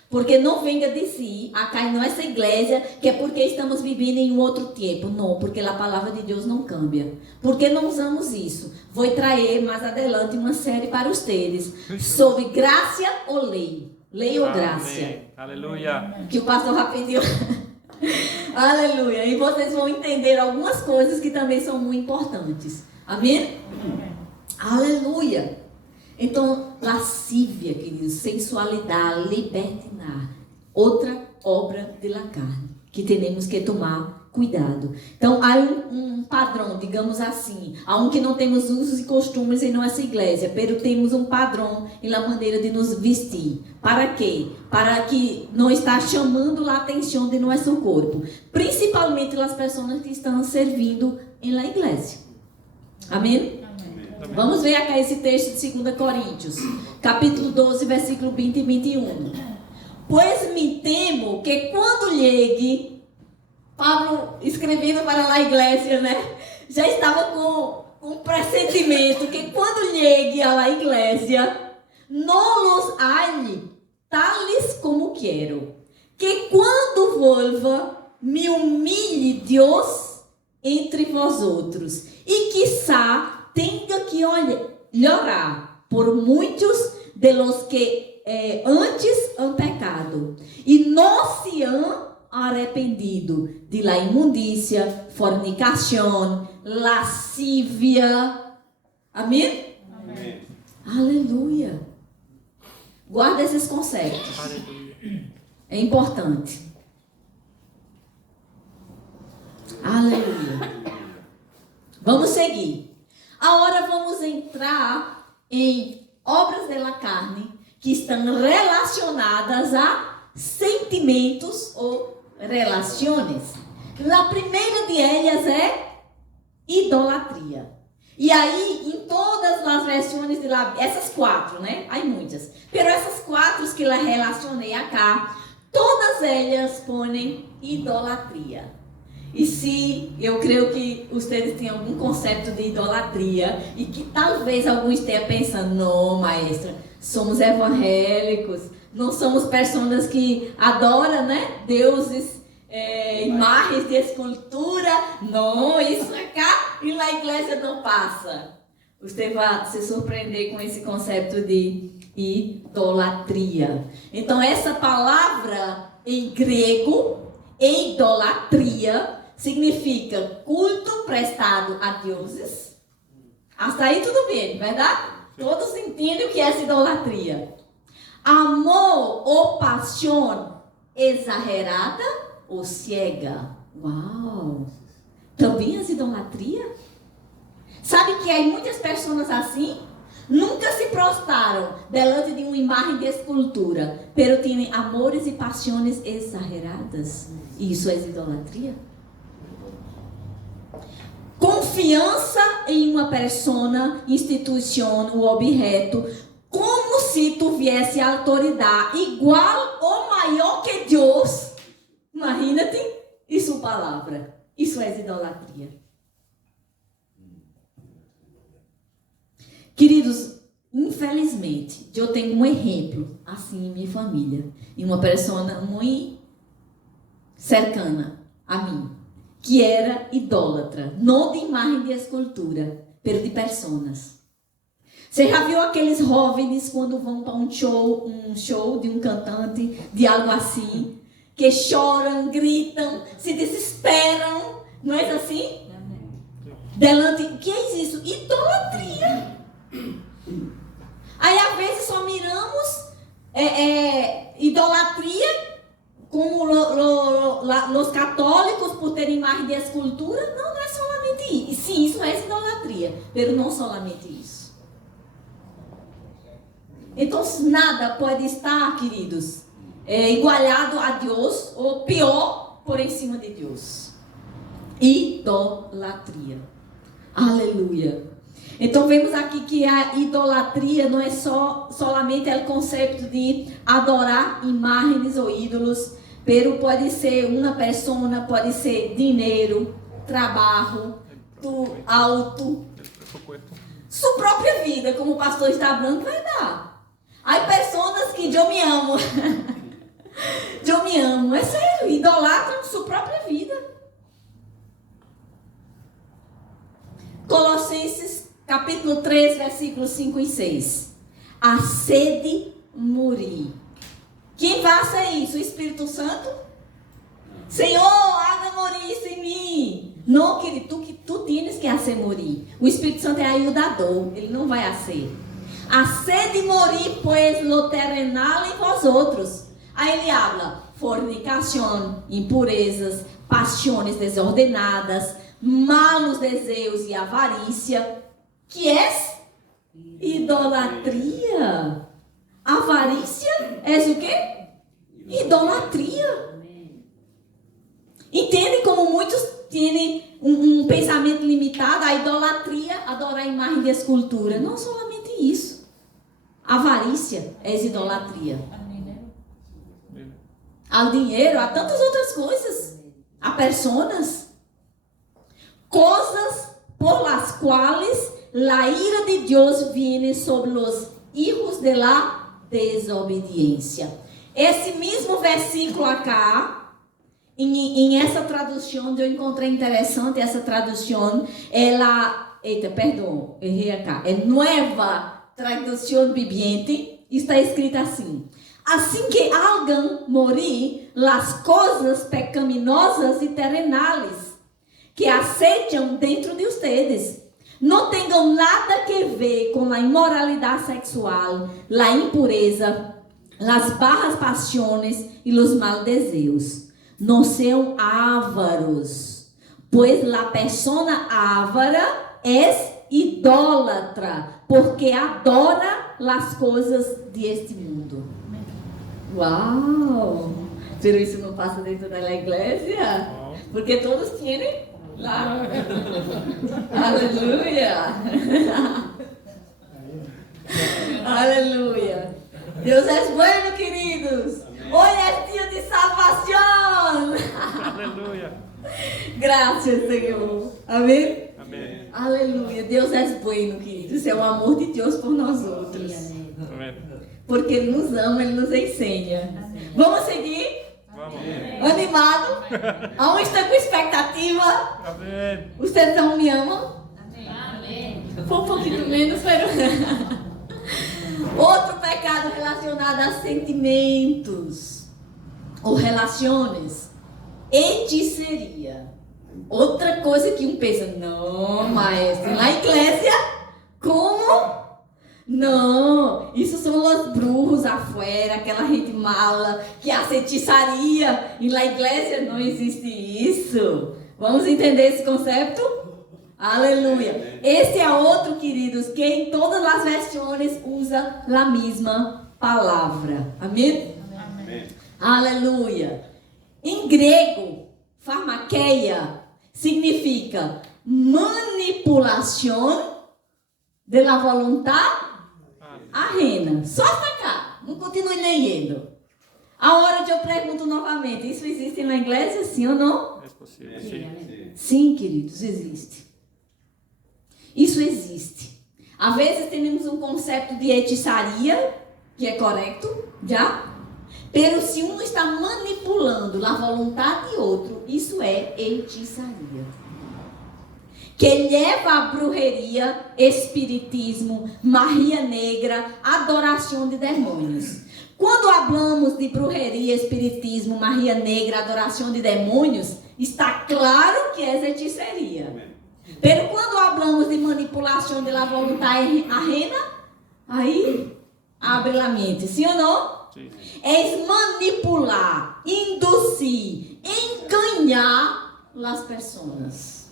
Porque não venha dizer, acá em nossa igreja, que é porque estamos vivendo em um outro tempo. Não, porque a palavra de Deus não cambia. Porque não usamos isso. Vou trazer mais adelante uma série para vocês sobre graça ou lei. Lei ou graça. Aleluia. Que o pastor já pediu. Aleluia. E vocês vão entender algumas coisas que também são muito importantes. Amém? Aleluia. Então, lascívia, queridos, sensualidade, libertinar, outra obra de la carne, que temos que tomar cuidado. Então, há um padrão, digamos assim, há que não temos usos e costumes em nossa igreja, pero temos um padrão na maneira de nos vestir. Para quê? Para que não está chamando a atenção de nosso corpo, principalmente as pessoas que estão servindo na igreja. Amém? Vamos ver aqui esse texto de 2 Coríntios, capítulo 12, versículo 20 e 21. Pois me temo que quando llegue, Pablo escrevendo para a igreja, né? Já estava com um pressentimento que quando llegue à igreja, não los halle tales como quero. Que quando volva, me humilhe Deus entre vós outros. E quizá tenha que orar por muitos de los que antes han pecado e não se han arrependido de la imundícia, fornicação, lascívia. Amém? Amém. Aleluia. Guarda esses conceitos. Aleluia. É importante. Aleluia. Vamos seguir. Agora vamos entrar em obras da carne que estão relacionadas a sentimentos ou relações. A primeira de elas é idolatria. E aí, em todas as versões de lá, essas 4, né? Há muitas. Pero essas 4 que eu relacionei acá, todas elas põem idolatria. E se eu creio que vocês têm algum conceito de idolatria e que talvez alguns tenham pensando, não, maestra, somos evangélicos, não somos pessoas que adoram, né, deuses, imagens de escultura, não, isso acá e na igreja não passa. Você vai se surpreender com esse conceito de idolatria. Então essa palavra em grego, idolatria, significa culto prestado a deuses. Hasta aí tudo bem, verdade? Todos entendem o que é essa idolatria. Amor ou paixão exagerada ou cega. Uau! Também as idolatria? Sabe que há muitas pessoas assim? Nunca se prostraram diante de uma imagem de escultura, pero têm amores e paixões exageradas. Isso é idolatria? Confiança em uma persona, instituição ou objeto, como se tivesse autoridade igual ou maior que Deus. Imagina-te, e sua palavra. Isso é idolatria. Queridos, infelizmente, eu tenho um exemplo assim em minha família, e uma pessoa muito cercana a mim, que era idólatra, não de imagem de escultura, mas de personas. Você já viu aqueles jovens quando vão para um show de um cantante, de algo assim, que choram, gritam, se desesperam, não é assim? Delante, o que é isso? Idolatria. Aí às vezes só miramos idolatria como os católicos por terem imagem de escultura. Não é solamente isso. Sim, isso é idolatria, mas não solamente isso. Então nada pode estar, queridos, igualado a Deus, ou pior, por em cima de Deus. Idolatria. Aleluia. Então vemos aqui que a idolatria não é solamente o conceito de adorar imagens ou ídolos, pero pode ser uma pessoa, pode ser dinheiro, trabalho, auto, sua própria vida, como o pastor está falando, vai dar. Há pessoas que eu me amo, eu me amo, é sério, idolatram sua própria vida. Colossenses capítulo 3, versículos 5 e 6. A sede morir. Quem vai ser isso? O Espírito Santo? Senhor, haga morir isso em mim. Não, querido, tu tens que fazer morir. O Espírito Santo é ajudador, ele não vai fazer. A sede morir, pois, lo terrenal em vós outros. Aí ele habla, fornicação, impurezas, paixões desordenadas, malos desejos e avarícia, que é idolatria. Avarícia é o quê? Idolatria. Entende como muitos têm um pensamento limitado? A idolatria, adorar a imagem de escultura. Não somente isso. Avarícia é idolatria. Ao dinheiro, a tantas outras coisas. A personas. Coisas por las quais la ira de Deus viene sobre os hijos de la desobediência. Esse mesmo versículo acá, em essa tradução, eu encontrei interessante essa tradução, errei acá, é Nueva Tradução Viviente, está escrito assim: assim que alguém morir, las coisas pecaminosas e terrenais que aceitam dentro de ustedes não tenham nada que ver com a imoralidade sexual, a impureza, as bajas paixões e os maus desejos. Não sejam ávaros, pois a pessoa ávara é idólatra, porque adora as coisas deste mundo. Uau! Pero isso não passa dentro da igreja? Porque todos têm lá. Aleluia. Aleluia. Deus é bueno, queridos. Hoy es dia de salvação. Aleluia. Graças, Senhor. Amém? Amém. Aleluia. Deus é bueno, queridos. É o amor de Deus por nós outros. Amém. Porque Ele nos ama, Ele nos ensina. Vamos seguir? Vamos. Animado? Aonde está com expectativa? Amém. Vocês não me amam? Amém. Foi um pouquinho menos, mas... Outro pecado relacionado a sentimentos ou relações. Hechiceria. Outra coisa que um pensa, não, maestro, na igreja, como? Não, isso são os brujos afuera, aquela gente mala que hace hechiçaria. E na igreja não existe isso. Vamos entender esse conceito? Aleluia. Esse é outro, queridos, que em todas as versões usa a mesma palavra. Amém? Amém. Aleluia. Em grego, farmakeia significa manipulação da vontade ajena. Só cá, não continue lendo. A hora de eu pergunto novamente, isso existe na igreja, sim ou não? É possível. Sim. Sim, queridos, existe. Isso existe. Às vezes temos um conceito de hechiçaria, que é correto, já? Pero se um está manipulando a vontade de outro, isso é hechiçaria. Que leva a bruxeria, espiritismo, magia negra, adoração de demônios. Quando falamos de bruxeria, espiritismo, magia negra, adoração de demônios, está claro que é hechiceria. Pero quando falamos de manipulação da vontade ajena, aí abre a mente, sim ou não? Sim. É manipular, induzir, enganar as pessoas.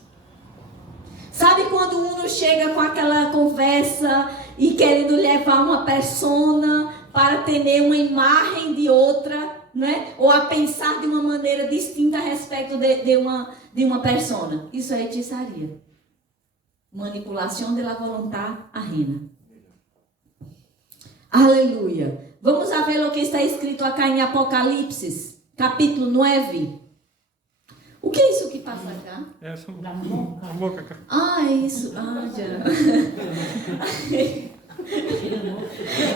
Sabe quando um chega com aquela conversa e querendo levar uma persona para ter uma imagem de outra, né? Ou a pensar de uma maneira distinta a respeito de uma persona? Isso é hechiçaria. Manipulação da vontade ajena. Aleluia. Vamos a ver o que está escrito acá em Apocalipse, capítulo 9. O que é isso que passa acá? É só uma boca. Ah, é isso. Ah, já.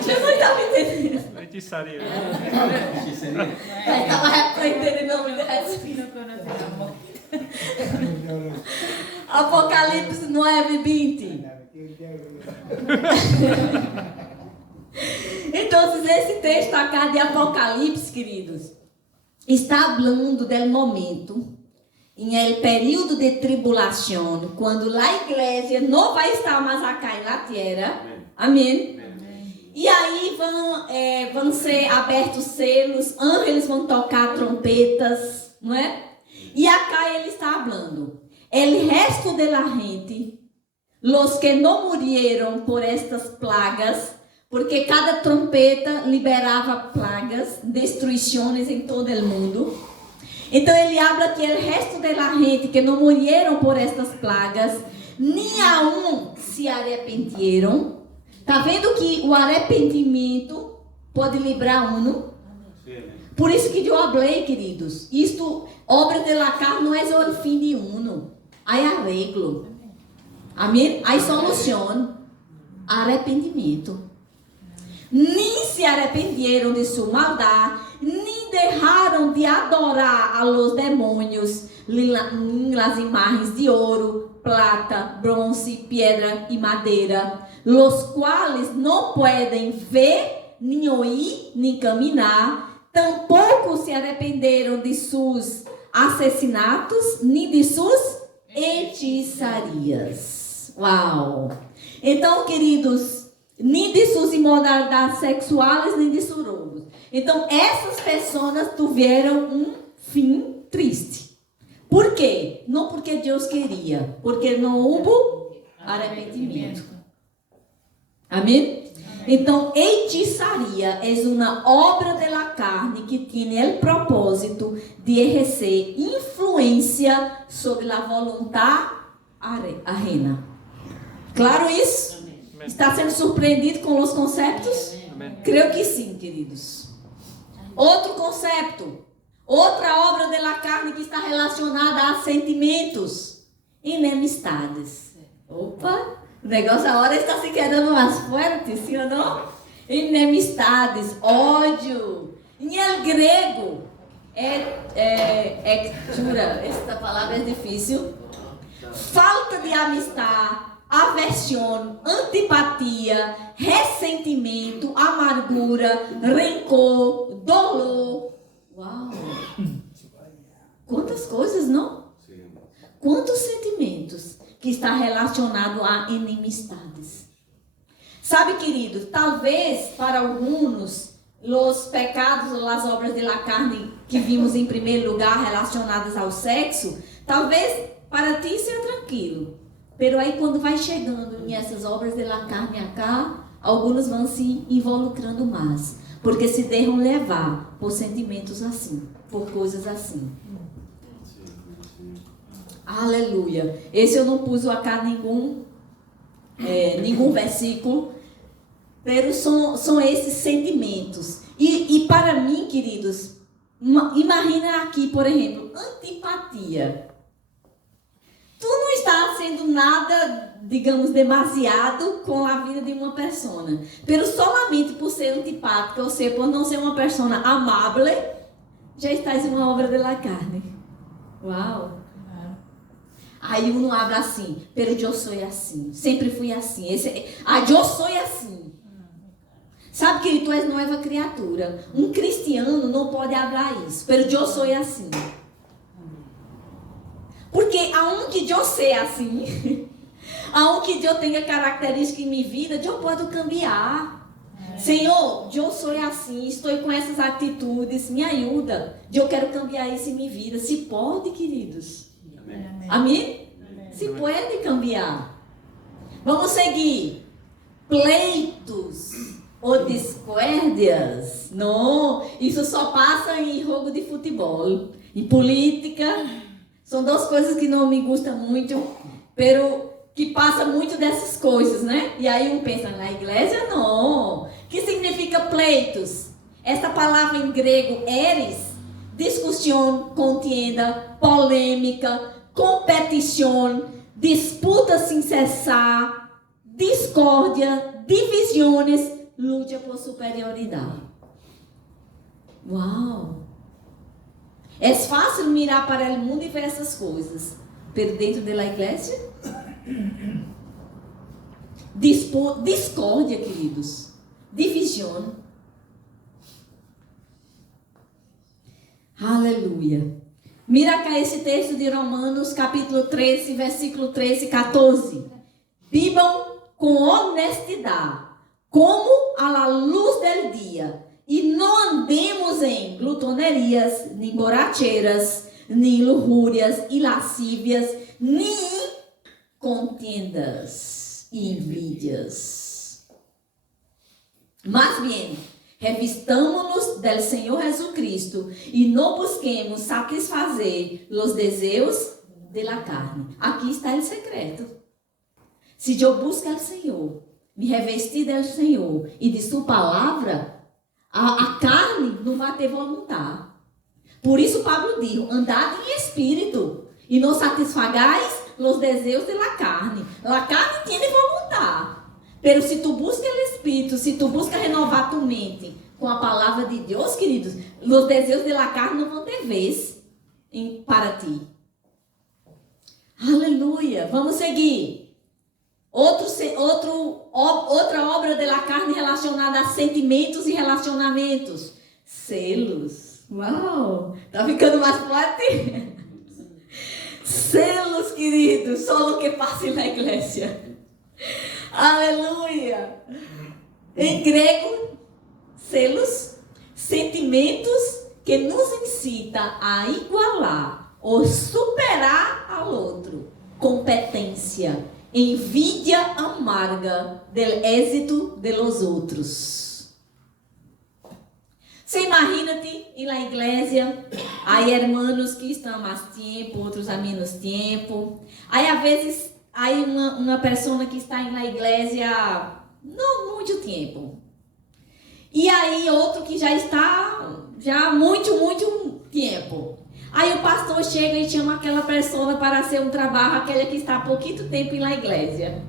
Jesus estava entendendo. Feitiçaria. Estava repreendendo em nome de Jesus. Apocalipse 9, 20. Então, esse texto acá de Apocalipse, queridos, está falando do momento em el período de tribulação, quando a igreja não vai estar mais acá na terra. Amém? E aí vão ser abertos selos, anjos vão tocar trompetas, não é? E acá ele está falando, el resto de la gente, los que não murieron por estas plagas, porque cada trompeta liberava plagas, destruições em todo o mundo. Então ele habla que o resto da gente que não morreram por estas plagas, nem a um se arrependeram. Está vendo que o arrependimento pode livrar um? Por isso que eu falei, queridos, isto, obra de la carne não é o fim de um. Há arreglo. Amém? Há solução. Arrependimento. Nem se arrependeram de sua maldade, nem deixaram de adorar a los demônios, as imagens de ouro, prata, bronze, pedra e madeira, los quais não podem ver, nem ouvir, nem caminhar, tampouco se arrependeram de seus assassinatos, nem de suas hechiçarias. Uau! Então, queridos, nem de suas imoralidades sexuais, nem de seus roubos. Então, essas pessoas tiveram um fim triste. Por quê? Não porque Deus queria, porque não houve arrependimento. Amém? Então, hechizaria é uma obra da carne que tem o propósito de exercer influência sobre a vontade ajena. Claro isso? Amém. Está sendo surpreendido com os conceitos? Amém. Creio que sim, queridos. Outro conceito, outra obra da carne que está relacionada a sentimentos, enemistades. Opa, o negócio agora está se quedando mais forte, sim ou não? Enemistades, ódio. Em grego, esta palavra é difícil. Falta de amistade, aversão, antipatia, ressentimento, amargura, rancor, dolor. Uau! Quantas coisas, não? Quantos sentimentos que está relacionado a enemistades. Sabe, querido, talvez para alguns os pecados ou as obras da carne que vimos em primeiro lugar relacionadas ao sexo, talvez para ti seja tranquilo. Pero aí quando vai chegando nessas obras da carne acá, alguns vão se involucrando mais, porque se deixam levar por sentimentos assim, por coisas assim. Aleluia. Esse eu não pus acá nenhum versículo, pero são esses sentimentos. E para mim, queridos, imagina aqui, por exemplo, antipatia. Tu não está sendo nada, digamos, demasiado com a vida de uma pessoa. Pero solamente por ser antipática, ou seja, por não ser uma pessoa amável, já estás em uma obra da carne. Uau! Aí um habla assim, pero eu sou assim, sempre fui assim. Eu sou assim. Sabe que tu és nova criatura. Um cristiano não pode falar isso, pero eu sou assim. Porque aonde eu sei assim, aonde eu tenho características em minha vida, eu posso cambiar. Senhor, eu sou assim, estou com essas atitudes, me ajuda. Eu quero cambiar isso em minha vida. Se pode, queridos. Amém? Se pode cambiar. Vamos seguir. Pleitos ou discórdias. Não, isso só passa em jogo de futebol. Em política, são duas coisas que não me gustam muito, pero que passa muito dessas coisas, né? E aí um pensa, na igreja não. O que significa pleitos? Essa palavra em grego, eres, discussão, contienda, polêmica, competição, disputa sem cessar, discórdia, divisões, luta por superioridade. Uau! É fácil mirar para o mundo e ver essas coisas, mas dentro da igreja, discórdia, queridos, divisão. Aleluia. Mira cá esse texto de Romanos, capítulo 13, versículo 13 e 14. Vivam com honestidade, como à luz do dia, e não andemos em glutonerias, nem borracheiras, nem luxúrias e lascívias, nem contendas e envidias. Mas bem, revistamo-nos do Senhor Jesus Cristo e não busquemos satisfazer os desejos da carne. Aqui está o secreto. Se eu busco o Senhor, me revestir do Senhor e de sua palavra, a carne não vai ter vontade. Por isso Pablo diz, andad em espírito e não satisfagais os desejos da carne. A carne tem vontade. Pero se tu busca o Espírito, se tu busca renovar tua mente com a palavra de Deus, queridos, os desejos da carne não vão ter vez para ti. Aleluia. Vamos seguir. Outra obra da carne relacionada a sentimentos e relacionamentos. Celos. Uau! Tá ficando mais forte? Celos, queridos, só o que passa na igreja. Aleluia! Em grego, celos, sentimentos que nos incita a igualar ou superar ao outro. Competência, envidia amarga del éxito de los outros. Você imagina-te em la igreja, há hermanos que estão há mais tempo, outros há menos tempo. Aí, às vezes, há uma pessoa que está em la igreja não muito tempo. E aí, outro que já está há muito tempo. Aí o pastor chega e chama aquela pessoa para ser um trabalho, aquela que está há pouquinho tempo em la igreja,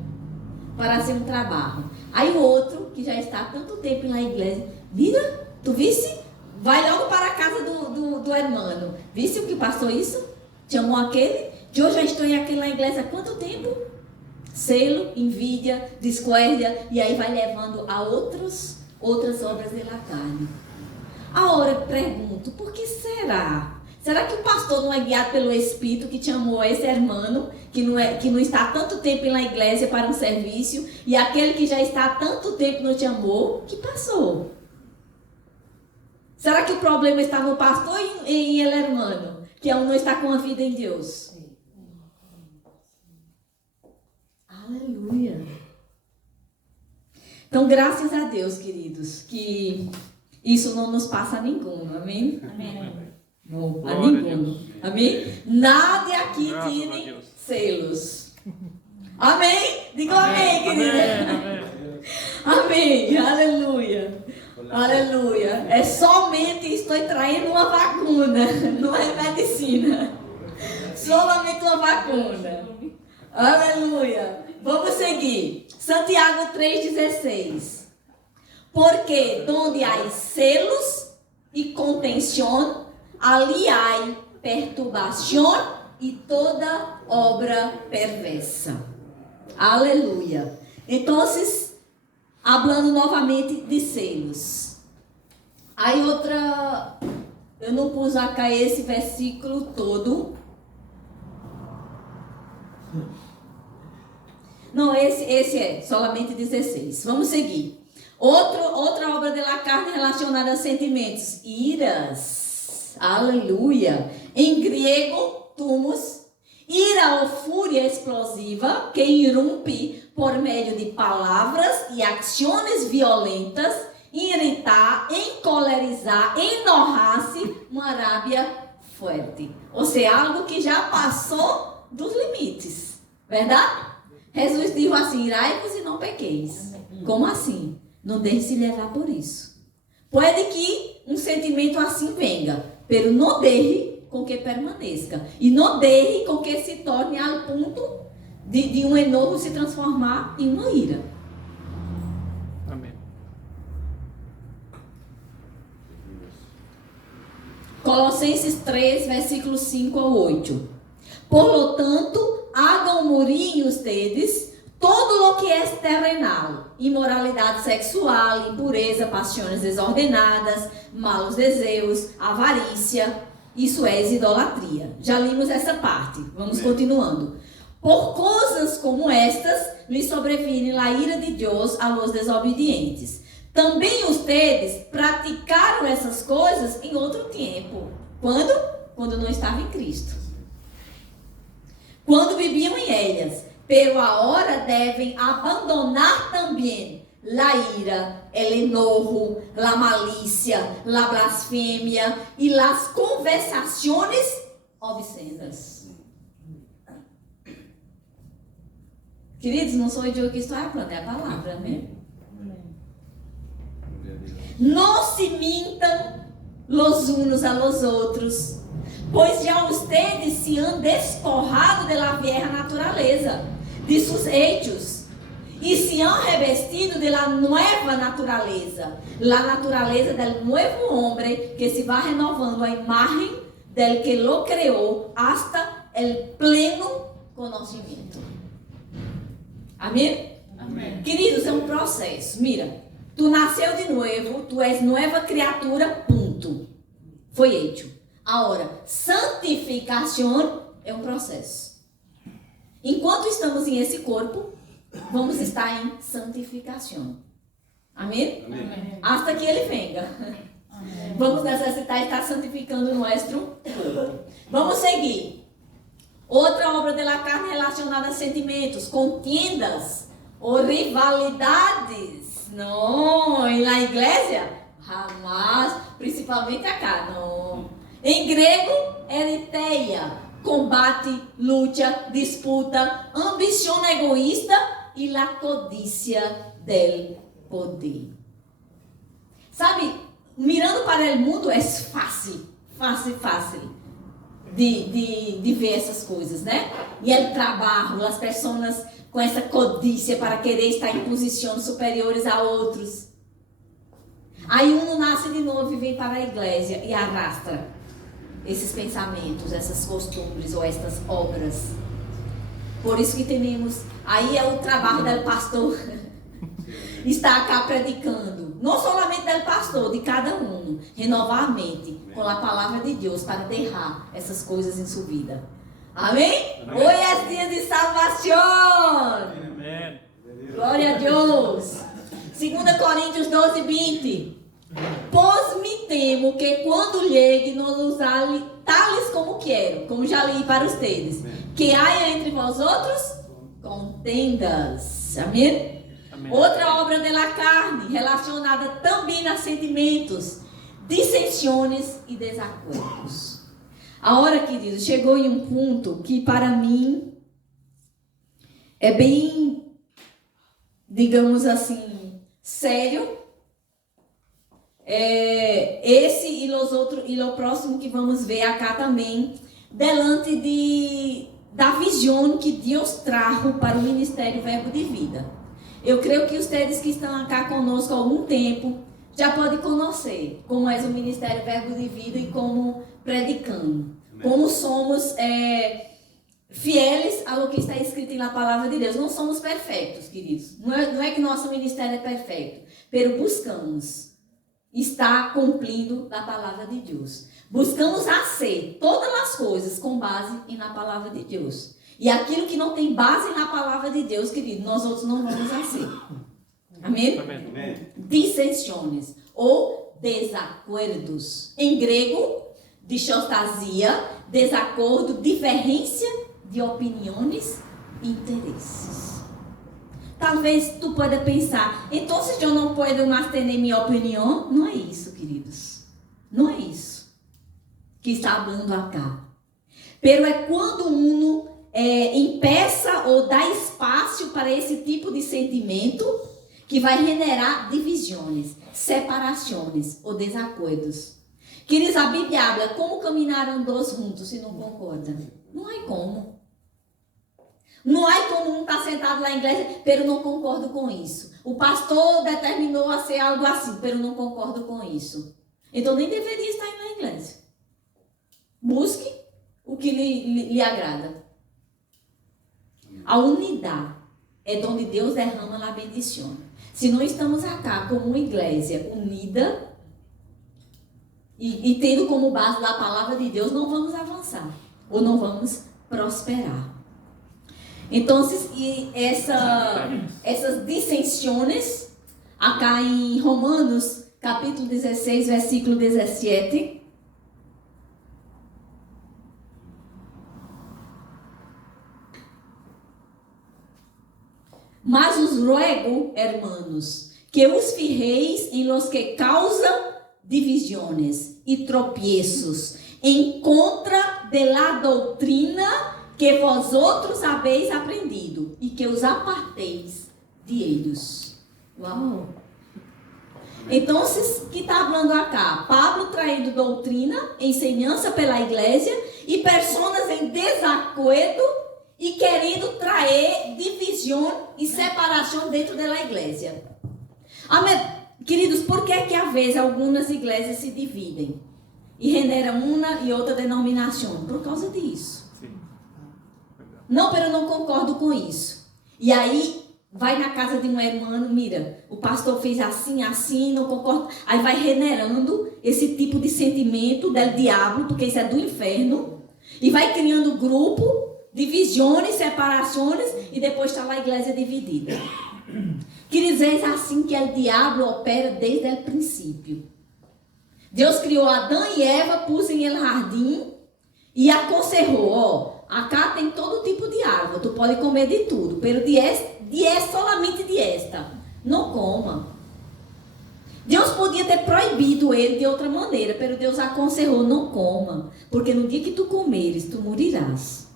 para ser um trabalho. Aí o outro, que já está há tanto tempo em la igreja, mira, tu viste? Vai logo para a casa do hermano. Viste o que passou isso? Chamou aquele? Eu já estou em aquela igreja há quanto tempo? Selo, envidia, discórdia, e aí vai levando a outras obras da carne. Agora eu pergunto, por que será? Será que o pastor não é guiado pelo Espírito que chamou esse irmão, que não está há tanto tempo na igreja para um serviço, e aquele que já está há tanto tempo não chamou, que passou? Será que o problema está no pastor e em ele, irmão, que não está com a vida em Deus? Aleluia. Então, graças a Deus, queridos, que isso não nos passa a ninguém, amém? Amém. Não, a Glória a ninguém. Deus. Amém? Nada aqui Graças a tem Deus. selos. Amém? Diga amém, querida. Amém. Amém. Aleluia. Aleluia. É somente estou traindo uma vacuna, não é medicina. Solamente uma vacuna. Aleluia. Vamos seguir. Santiago 3,16. Porque donde há selos e contenção, ali há perturbação e toda obra perversa. Aleluia. Então, falando novamente de selos. Aí outra, eu não pus acá esse versículo todo. Não, esse é somente 16. Vamos seguir. Outra obra da carne relacionada a sentimentos. Iras. Aleluia. Em grego, tumos. Ira ou fúria explosiva que irrompe por meio de palavras e ações violentas, irritar, encolerizar, enojar-se, uma rábia forte. Ou seja, algo que já passou dos limites. Verdade? Jesus disse assim, irai-vos e não pequeis. Como assim? Não deixe se levar por isso. Pode que um sentimento assim venga, pero não deixe com que permaneça. E não deixe com que se torne ao ponto de um enojo se transformar em uma ira. Amém. Colossenses 3, versículos 5 ao 8. Por lo tanto, hagam morir em ustedes todo o que é terrenal, imoralidade sexual, impureza, paixões desordenadas, malos desejos, avarícia, isso é idolatria. Já limos essa parte, vamos continuando. Por coisas como estas, lhe sobrevine a ira de Deus a los desobedientes. Também ustedes praticaram essas coisas em outro tempo. Quando? Quando não estava em Cristo. Quando viviam em elas. Pero agora devem abandonar também la ira, el enojo, la malicia, la blasfemia e las conversações obscenas. Queridos, não sou eu que estou falando, é a palavra, amém? Não se mintam los unos a los outros, pois já ustedes se han desforrado de la vieja naturaleza, de sus hechos, e se han revestido de la nueva naturaleza, la naturaleza del nuevo hombre que se va renovando a imagen del que lo creó hasta el pleno conhecimento. Amém? Amém. Queridos, é um processo. Mira, tu nasceu de novo, tu és nova criatura, ponto. Foi hecho. Agora, santificação é um processo. Enquanto estamos em esse corpo, vamos estar em santificação. Amém? Amém. Hasta que ele venga. Amém. Vamos necessitar estar santificando o nosso corpo. Vamos seguir. Outra obra da carne relacionada a sentimentos, contiendas ou rivalidades. Não, e na igreja, jamais, principalmente acá, não. Em grego, eritheia, combate, luta, disputa, ambição egoísta e la codícia del poder. Sabe, mirando para o mundo é fácil de ver essas coisas, né? E o trabalho, as pessoas com essa codícia para querer estar em posições superiores a outros. Aí um nasce de novo e vem para a igreja e arrasta esses pensamentos, essas costumes ou estas obras. Por isso que temos, aí é o trabalho do pastor estar cá predicando, não somente do pastor, de cada um, renovar a mente com a palavra de Deus para derrar essas coisas em sua vida. Amém? Amém. Hoje é dia de salvação. Amém. Glória a Deus. 2 Coríntios 12, 20. Pois me temo que quando llegue não usar tales como quero, como já li para vocês, que haja entre vós outros contendas. Amém? Amém. Outra obra da carne, relacionada também a sentimentos, dissensões e desacordos. A hora, queridos, chegou em um ponto que para mim é bem, digamos assim, sério. Esse e os outros e o próximo que vamos ver acá também, delante da visão que Deus trajo para o Ministério Verbo de Vida. Eu creio que vocês que estão acá conosco há algum tempo já podem conhecer como é o Ministério Verbo de Vida e como predicamos, como somos fieles ao que está escrito na palavra de Deus. Não somos perfeitos, queridos. Não é que nosso ministério é perfeito, pero buscamos estar cumprindo a palavra de Deus. Buscamos a ser todas as coisas com base na palavra de Deus. E aquilo que não tem base na palavra de Deus, querido, nós outros não vamos a ser. Amém? Amém. Dissensões ou desacordos. Em grego, distostasia, desacordo, diferença de opiniões e interesses. Talvez tu pode pensar, então se eu não posso mais ter minha opinião, não é isso, queridos. Não é isso que está falando acá. Pero é quando uno impeça ou dá espaço para esse tipo de sentimento que vai generar divisões, separações ou desacordos. Queridos, a Bíblia habla como caminharam dois juntos se não concordam. Não há como. Não há como um estar sentado lá na igreja, pero não concordo com isso. O pastor determinou a ser algo assim, pero não concordo com isso. Então nem deveria estar indo na igreja. Busque o que lhe agrada. A unidade é onde Deus derrama a bendição. Se não estamos acá como uma igreja unida e tendo como base a palavra de Deus, não vamos avançar ou não vamos prosperar. Então, essas dissensões, acá em Romanos, capítulo 16, versículo 17. Mas os ruego, hermanos, que os fijeis em los que causam divisões e tropiezos, em contra de la doutrina que vós outros habéis aprendido, e que os aparteis de eles. Uau! Então, o que está falando acá? Pablo traindo doutrina, ensinança pela igreja, e pessoas em desacordo e querendo trazer divisão e separação dentro da igreja. Amém? Queridos, por que às vezes algumas igrejas se dividem e generam uma e outra denominação? Por causa disso. Não, pero eu não concordo com isso. E aí, vai na casa de um irmão, mira, o pastor fez assim, assim, não concordo. Aí vai generando esse tipo de sentimento do diabo, porque isso é do inferno. E vai criando grupo, divisões, separações, e depois está lá a igreja dividida. Queridos, é assim que o diabo opera desde o princípio. Deus criou Adão e Eva, pôs em el jardim e aconselhou, acá tem todo tipo de árvore, tu pode comer de tudo, pero solamente de esta, não coma. Deus podia ter proibido ele de outra maneira, pero Deus aconselhou, não coma, porque no dia que tu comeres, tu morirás.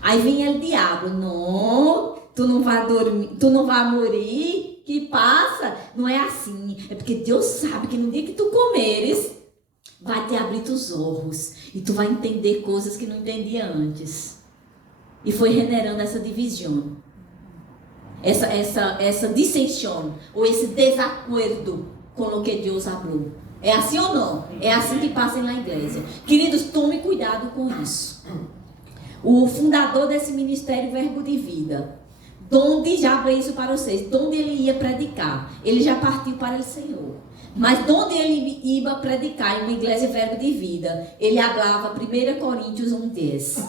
Aí vem o diabo, não, tu não vai dormir, tu não vai morrer, que passa, não é assim, é porque Deus sabe que no dia que tu comeres, vai te abrir os olhos, e tu vai entender coisas que não entendia antes. E foi generando essa divisão, essa dissensão, ou esse desacordo com o que Deus falou. É assim ou não? É assim que passa na igreja. Queridos, tome cuidado com isso. O fundador desse ministério Verbo de Vida, onde já falei isso para vocês, onde ele ia predicar, ele já partiu para o Senhor. Mas onde ele ia predicar em uma igreja Verbo de Vida, ele falava 1 Coríntios 1:10.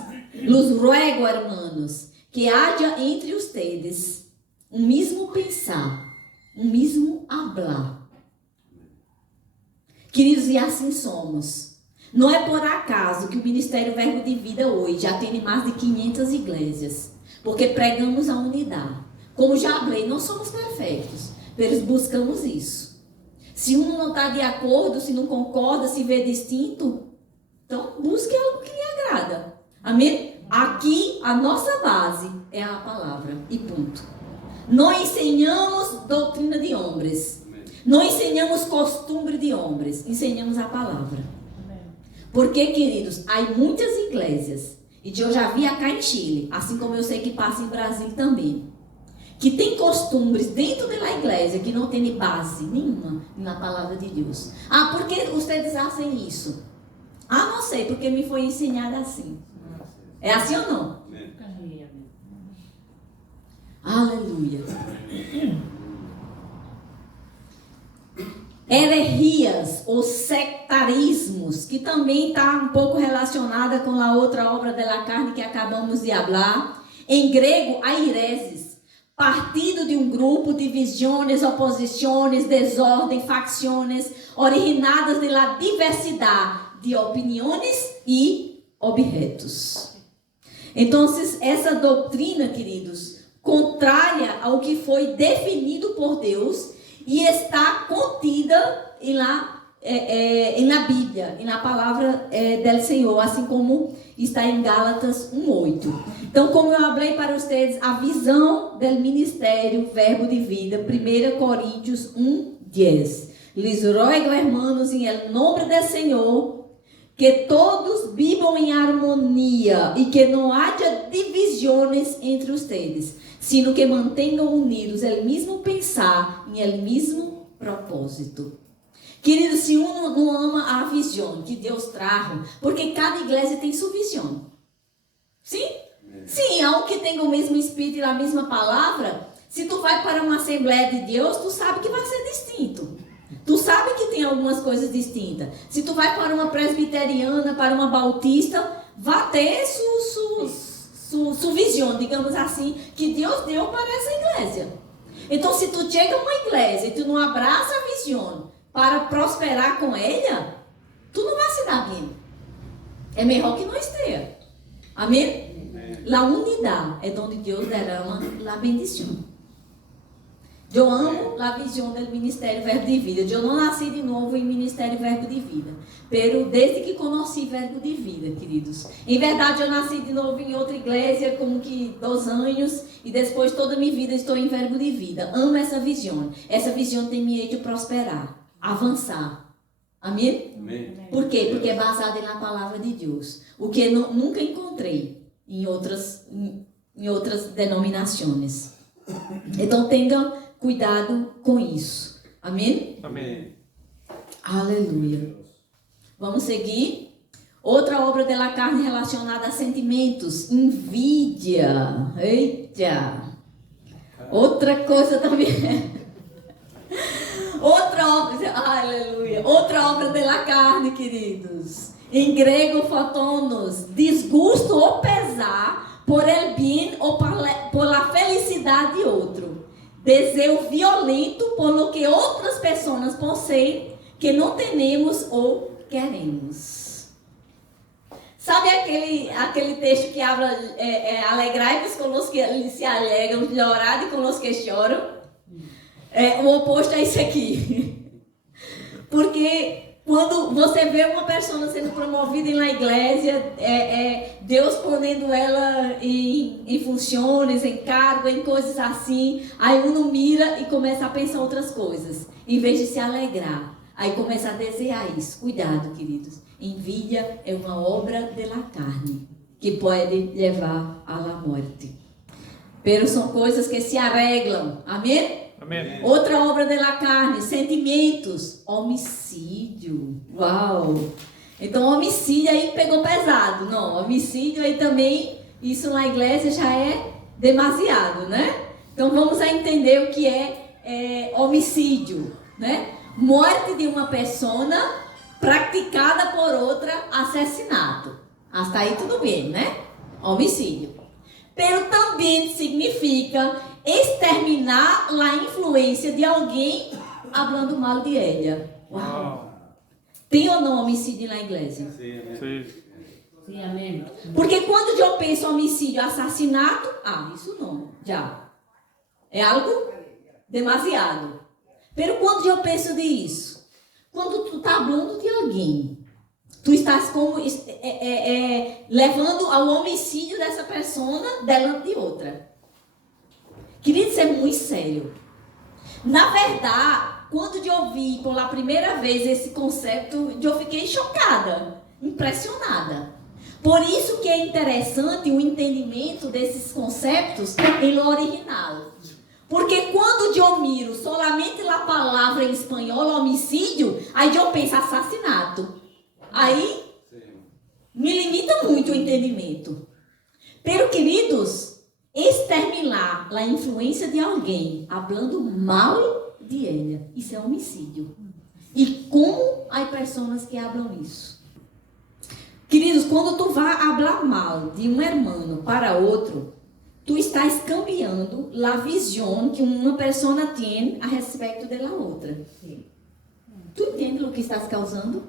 Los ruego, hermanos, que haja entre ustedes um mesmo pensar, um mesmo hablar. Queridos, e assim somos. Não é por acaso que o Ministério Verbo de Vida hoje já tem mais de 500 igrejas, porque pregamos a unidade. Como já falei, não somos perfeitos, mas buscamos isso. Se um não está de acordo, se não concorda, se vê distinto, então busque algo que lhe agrada. Amém? Aqui a nossa base é a palavra e ponto. Não ensinamos doutrina de homens. Não ensinamos costume de homens, ensinamos a palavra. Porque, queridos, há muitas igrejas, e eu já vi acá em Chile, assim como eu sei que passa em Brasil também, que tem costumes dentro da igreja que não tem base nenhuma na palavra de Deus. Ah, por que vocês fazem isso? Ah, não sei, porque me foi ensinado assim. É assim ou não? Aleluia. Heresias ou sectarismos, que também está um pouco relacionada com a outra obra da carne que acabamos de falar. Em grego, aireses, partido de um grupo, divisões, oposições, desordem, facções, originadas da diversidade de opiniões e objetos. Então, essa doutrina, queridos, contrária ao que foi definido por Deus e está contida na Bíblia, na palavra do Senhor, assim como está em Gálatas 1:8. Então, como eu falei para vocês, a visão do ministério Verbo de Vida, 1 Coríntios 1:10. Les ruego, hermanos, em nome do Senhor, que todos vivam em harmonia e que não haja divisões entre vocês, sino que mantenham unidos o mesmo pensar e o mesmo propósito. Querido, se um não ama a visão que Deus traz, porque cada igreja tem sua visão. Sim? Sim, há um que tem o mesmo espírito e a mesma palavra. Se tu vai para uma Assembleia de Deus, tu sabe que vai ser distinto. Tu sabe que tem algumas coisas distintas. Se tu vai para uma presbiteriana, para uma bautista, vai ter sua visão, digamos assim, que Deus deu para essa igreja. Então, se tu chega a uma igreja e tu não abraça a visão para prosperar com ela, tu não vai se dar bem. É melhor que não esteja. Amém? La unidade é onde Deus derrama a bendição. Eu amo a visão do Ministério Verbo de Vida. Eu não nasci de novo em Ministério Verbo de Vida. Pero desde que conheci Verbo de Vida, queridos. Em verdade, eu nasci de novo em outra igreja, como que 2 anos. E depois toda a minha vida estou em Verbo de Vida. Amo essa visão. Essa visão tem me de prosperar, avançar. Amém? Amém. Por quê? Porque é baseada na palavra de Deus. O que eu nunca encontrei em outras denominações. Então, tenham cuidado com isso. Amém? Amém. Aleluia. Vamos seguir. Outra obra da carne relacionada a sentimentos. Invídia. Eita. Outra coisa também. Outra obra. Aleluia. Outra obra da carne, queridos. Em grego, fotonos. Desgosto ou pesar por el bien ou por la felicidade de outro. Desejo violento por lo que outras pessoas possuem que não temos ou queremos. Sabe aquele texto que habla, alegrai-vos com os que se alegram, chorade com os que choram? O oposto é isso aqui. Porque quando você vê uma pessoa sendo promovida na igreja, Deus ponendo ela em funções, em cargo, em coisas assim, aí uno mira e começa a pensar outras coisas, em vez de se alegrar. Aí começa a desejar isso. Cuidado, queridos. Envidia é uma obra da carne, que pode levar à morte. Pero são coisas que se arreglam. Amém? Amém. Outra obra da carne, sentimentos, homicídio. Uau! Então, homicídio aí pegou pesado. Não, homicídio aí também, isso na igreja já é demasiado, né? Então, vamos a entender o que é homicídio, né? Morte de uma pessoa praticada por outra, assassinato. Hasta aí tudo bem, né? Homicídio. Pero também significa exterminar a influência de alguém falando mal de ela. Uau! Tem ou não homicídio na igreja? Sim. Sim, amém. Porque quando eu penso homicídio, assassinato, isso não, já. É algo demasiado. Pero quando eu penso disso, quando tu está falando de alguém, tu estás como levando ao homicídio dessa pessoa delante de outra. Querido, isso é muito sério. Na verdade, quando eu vi pela primeira vez esse conceito, eu fiquei chocada, impressionada. Por isso que é interessante o entendimento desses conceitos em original. Porque quando eu miro solamente a palavra em espanhol, homicídio, aí eu penso assassinato. Aí me limita muito o entendimento. Pero, queridos, exterminar a influência de alguém, falando mal de ela, isso é homicídio. E como há pessoas que falam isso? Queridos, quando tu vai falar mal de um irmão para outro, tu estás cambiando a visão que uma pessoa tem a respeito da outra. Tu entende o que estás causando?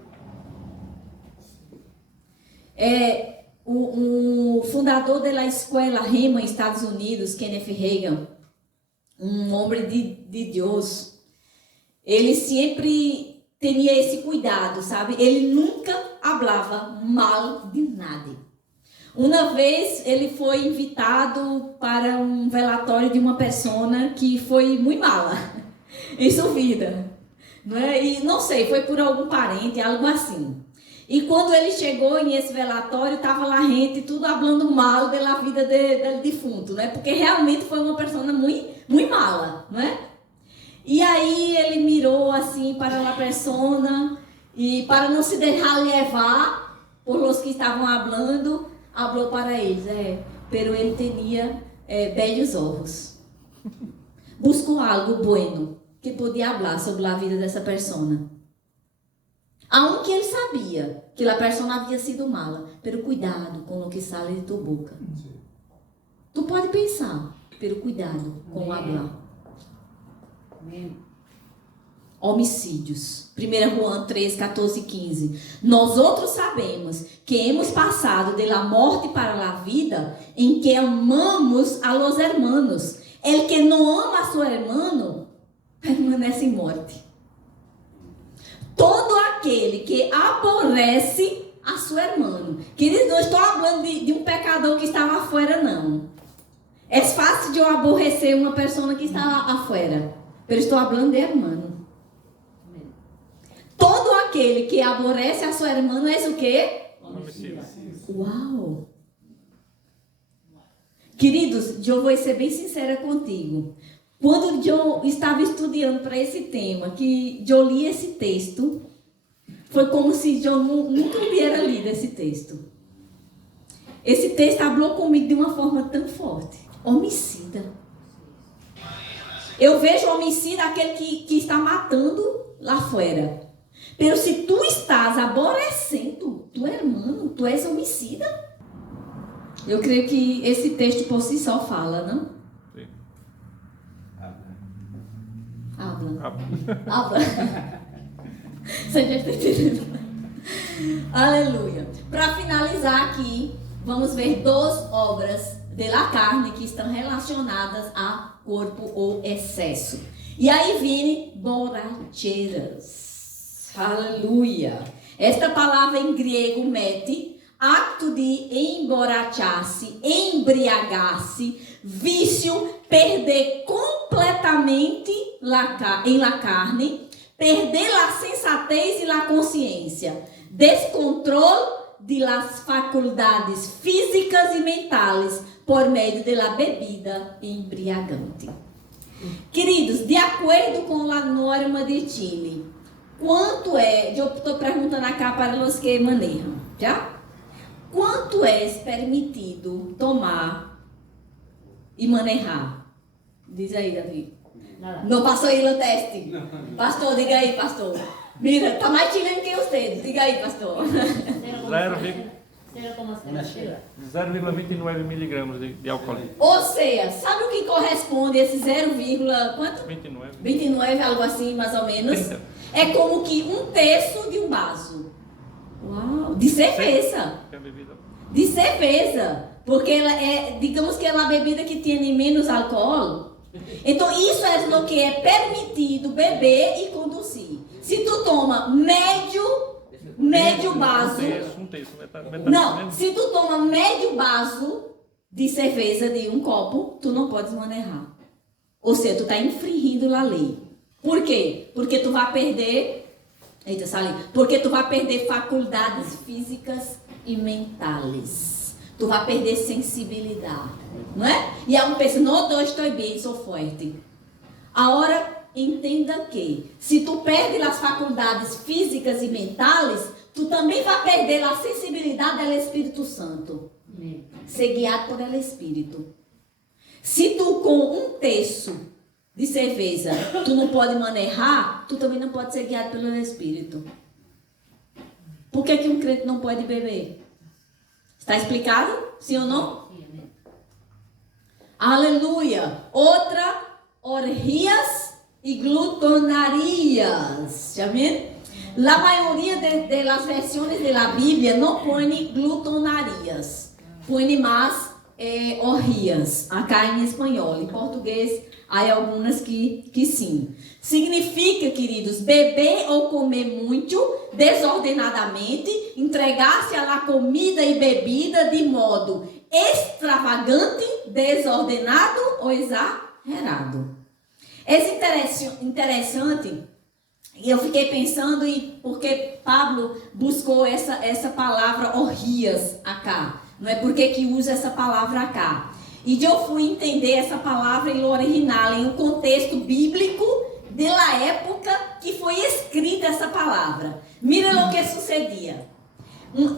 O fundador da escola Rema, Estados Unidos, Kenneth Reagan, um homem de Deus, ele sempre tinha esse cuidado, sabe? Ele nunca falava mal de nada. Uma vez ele foi invitado para um velatório de uma pessoa que foi muito mala em sua vida, não é? E não sei, foi por algum parente, algo assim. E quando ele chegou nesse velatório, estava lá gente tudo falando mal da vida do defunto, né? Porque realmente foi uma pessoa muito, muito mala, não é? E aí ele mirou assim para a pessoa e para não se deixar levar por os que estavam falando, falou para eles, pero ele tinha belos olhos. Buscou algo bueno que podia falar sobre a vida dessa pessoa. Aunque ele sabia que a pessoa havia sido mala, pero cuidado com o que sai de tua boca. Tu pode pensar, pero cuidado com o falar. Homicídios. 1 João 3, 14 e 15. Nós outros sabemos que hemos passado da morte para a vida em que amamos a los hermanos. El que não ama a seu irmão permanece em morte. Todo aquele que aborrece a seu irmão. Queridos, não estou falando de um pecador que estava afuera, não. É fácil de eu aborrecer uma pessoa que está afuera. Mas estou falando de irmão. Todo aquele que aborrece a sua irmã é o quê? Homicídio. Uau! Queridos, eu vou ser bem sincera contigo. Quando eu estava estudando para esse tema, que eu li esse texto, foi como se eu nunca hubiera lido esse texto. Esse texto falou comigo de uma forma tão forte. Homicida. Eu vejo homicida aquele que está matando lá fora. Pero se tu estás aborrecendo tu irmão, tu és homicida. Eu creio que esse texto por si só fala, não? Sim. Habla. Você já está entendendo? Aleluia. Para finalizar aqui, vamos ver duas obras da carne que estão relacionadas a corpo ou excesso. E aí vem borracheiras. Aleluia. Esta palavra em grego mete acto de emborrachar-se, embriagar-se, vício, perder completamente em la carne, perder a sensatez e a consciência, descontrole de las faculdades físicas e mentais por meio da bebida embriagante. Queridos, de acordo com a norma de Chile, quanto é, eu estou perguntando acá para os que manejam, já? Quanto é permitido tomar e manejar? Diz aí, Davi. Não passou aí no teste? Pastor, diga aí, pastor. Mira, está mais chileno que você. Diga aí, pastor. 0,29 miligramas de álcool. Ou seja, sabe o que corresponde a esse 0, quanto? 29, algo assim, mais ou menos. 30. É como que 1/3 de um vaso. Uau, de cerveja. De cerveja. Porque ela é, digamos que é uma bebida que tem menos álcool. Então isso é o que é permitido beber e conduzir. Se tu toma médio vaso. Não, se tu toma médio vaso de cerveja de um copo, tu não podes manejar. Ou seja, tu está infringindo a lei. Por quê? Porque tu vai perder. Eita, Sali. Porque tu vai perder faculdades físicas e mentais. Tu vai perder sensibilidade. Não é? E aí pensa, não, eu estou bem, sou forte. Agora, entenda que se tu perde as faculdades físicas e mentais, tu também vai perder a sensibilidade do Espírito Santo. Ser guiado por ele Espírito. Se tu com 1/3 de cerveja, tu não pode manejar, tu também não pode ser guiado pelo Espírito. Por que um crente não pode beber? Está explicado? Sim ou não? Aleluia. Outra, orgias e glutonarias. Já viu? A maioria das versões da Bíblia não põe glutonarias. Põe mais orgias. Acá em espanhol. Em português, há algumas que sim. Significa, queridos, beber ou comer muito, desordenadamente, entregar-se à comida e bebida de modo extravagante, desordenado ou exagerado. É interessante, e eu fiquei pensando porque Pablo buscou essa palavra orgias acá. Não é porque que usa essa palavra acá. E eu fui entender essa palavra em original, em um contexto bíblico da época que foi escrita essa palavra. Mira o que sucedia.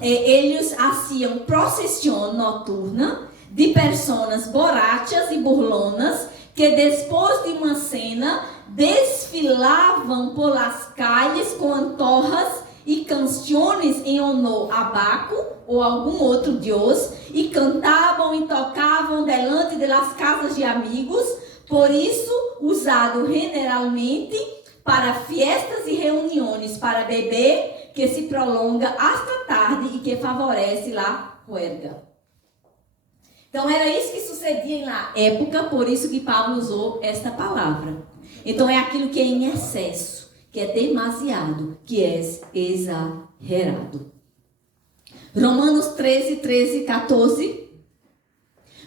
Eles faziam procissão noturna de pessoas borrachas e burlonas que depois de uma cena desfilavam por las calles com antorras e canções em honor a Baco ou algum outro deus e cantavam e tocavam delante das casas de amigos, por isso usado generalmente para festas e reuniões para beber que se prolonga hasta tarde e que favorece a juerga. Então era isso que sucedia na época, por isso que Paulo usou esta palavra. Então é aquilo que é em excesso, que é demasiado, que é exagerado. Romanos 13, 14.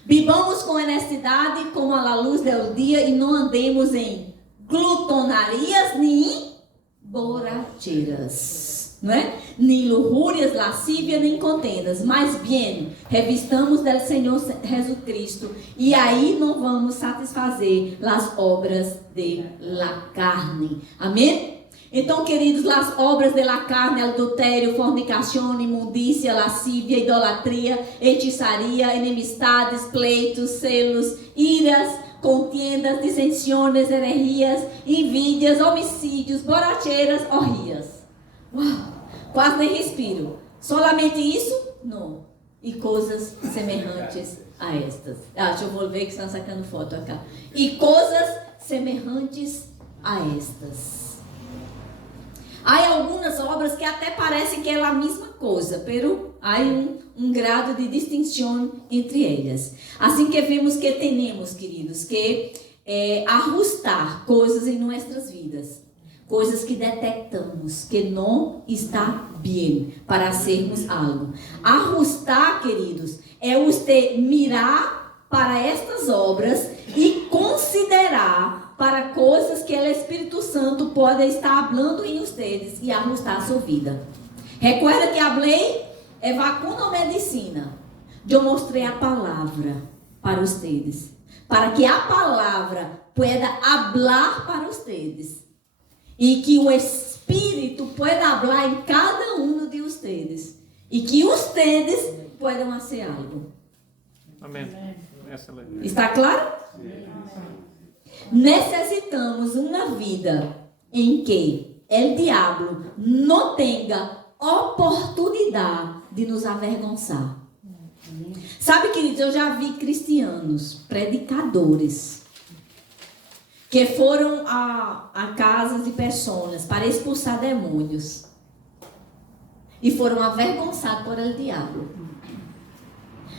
Bebamos com honestidade como a luz do dia e não andemos em glutonarias nem borracheiras. Não é? Nem luxúrias, lascívia, nem contendas, mas bem, revistamos do Senhor Jesus Cristo, e aí não vamos satisfazer as obras de la carne. Amém? Então, queridos, as obras de la carne, adultério, fornicação, imundícia, lascívia, idolatria, hechiçaria, enemistades, pleitos, celos, iras, contendas, dissensões, heresias, invídias, homicídios, borracheiras, orgias. Uau, quase nem respiro. Solamente isso? Não. E coisas semelhantes a estas. Deixa eu ver que estão sacando foto acá. E coisas semelhantes a estas. Há algumas obras que até parecem que é a mesma coisa, pero há um grado de distinção entre elas. Assim que vemos que temos, queridos, que ajustar coisas em nossas vidas, coisas que detectamos que não está bem para sermos algo. Ajustar, queridos, é você mirar para estas obras e considerar para coisas que o Espírito Santo pode estar falando em vocês e ajustar a sua vida. Recuerda que falei vacuna ou medicina? Eu mostrei a palavra para vocês, para que a palavra pueda falar para vocês e que o Espírito pueda falar em cada um de vocês e que vocês puedan fazer algo. Amém. Essa é. Está claro? Necessitamos uma vida em que o diabo não tenha oportunidade de nos avergonçar. Sabe, queridos, eu já vi cristianos, predicadores, que foram a casas de pessoas para expulsar demônios e foram avergonçados por el diabo.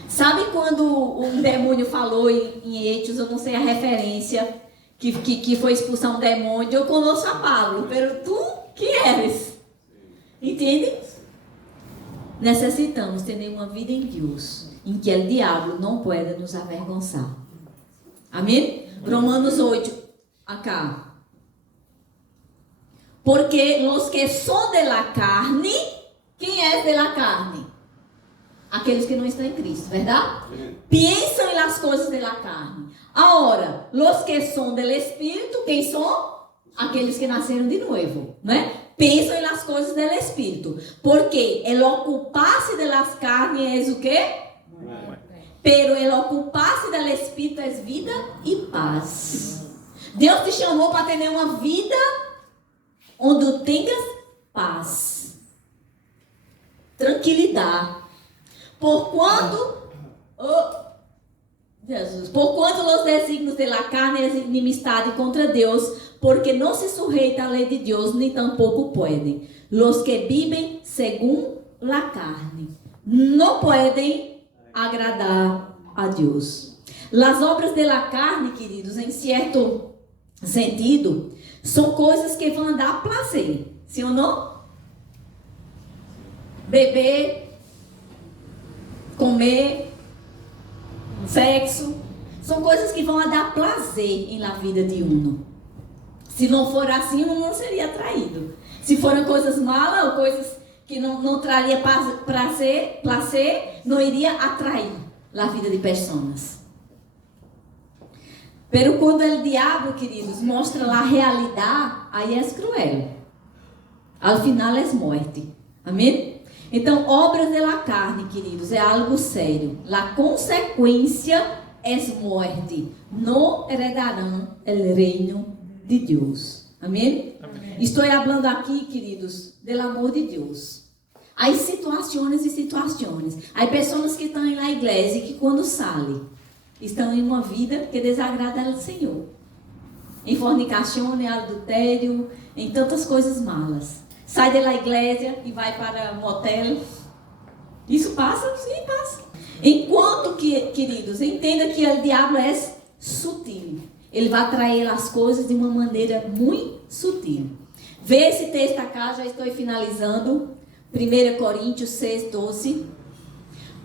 Sabe quando um demônio falou em Hechos, eu não sei a referência, que foi expulsar um demônio? Eu conosco a Pablo, pero tu que eres? Entende? Necessitamos ter uma vida em Deus, em que o diabo não pode nos avergonçar. Amém? Romanos 8, acá. Porque os que são de la carne, quem é de la carne? Aqueles que não estão em Cristo, verdade? Pensam nas coisas da carne. Agora, os que são do Espírito, quem são? Aqueles que nasceram de novo, né? Pensam nas coisas do Espírito. Porque el ocuparse de las carnes é o quê? Pero el ocuparse del Espírito é vida e paz. Deus te chamou para ter uma vida onde tenhas paz, tranquilidade. Porquanto os desígnios de la carne é inimistade contra Deus, porque não se sujeita à lei de Deus, nem tampouco podem. Los que vivem segundo la carne não podem agradar a Deus. As obras de la carne, queridos, em certo sentido, são coisas que vão dar prazer, sim ou não? Beber, comer, sexo, são coisas que vão dar prazer na vida de um. Se não for assim, um não seria atraído. Se forem coisas malas ou coisas que não traria prazer, não iria atrair a vida de pessoas. Pero quando o diabo, queridos, mostra a realidade, aí é cruel. Al final é morte. Amém? Então, obras de la carne, queridos, é algo sério. A consequência é morte. Não heredarão o reino de Deus. Amém? Amém. Estou falando aqui, queridos, do amor de Deus. Há situações e situações. Há pessoas que estão na igreja e que quando saem, estão em uma vida que desagrada ao Senhor. Em fornicação, em adultério, em tantas coisas malas. Sai da igreja e vai para motel. Isso passa? Sim, passa. Enquanto que, queridos, entenda que o diabo é sutil. Ele vai atrair as coisas de uma maneira muito sutil. Vê esse texto acá, já estou finalizando. 1 Coríntios 6, 12.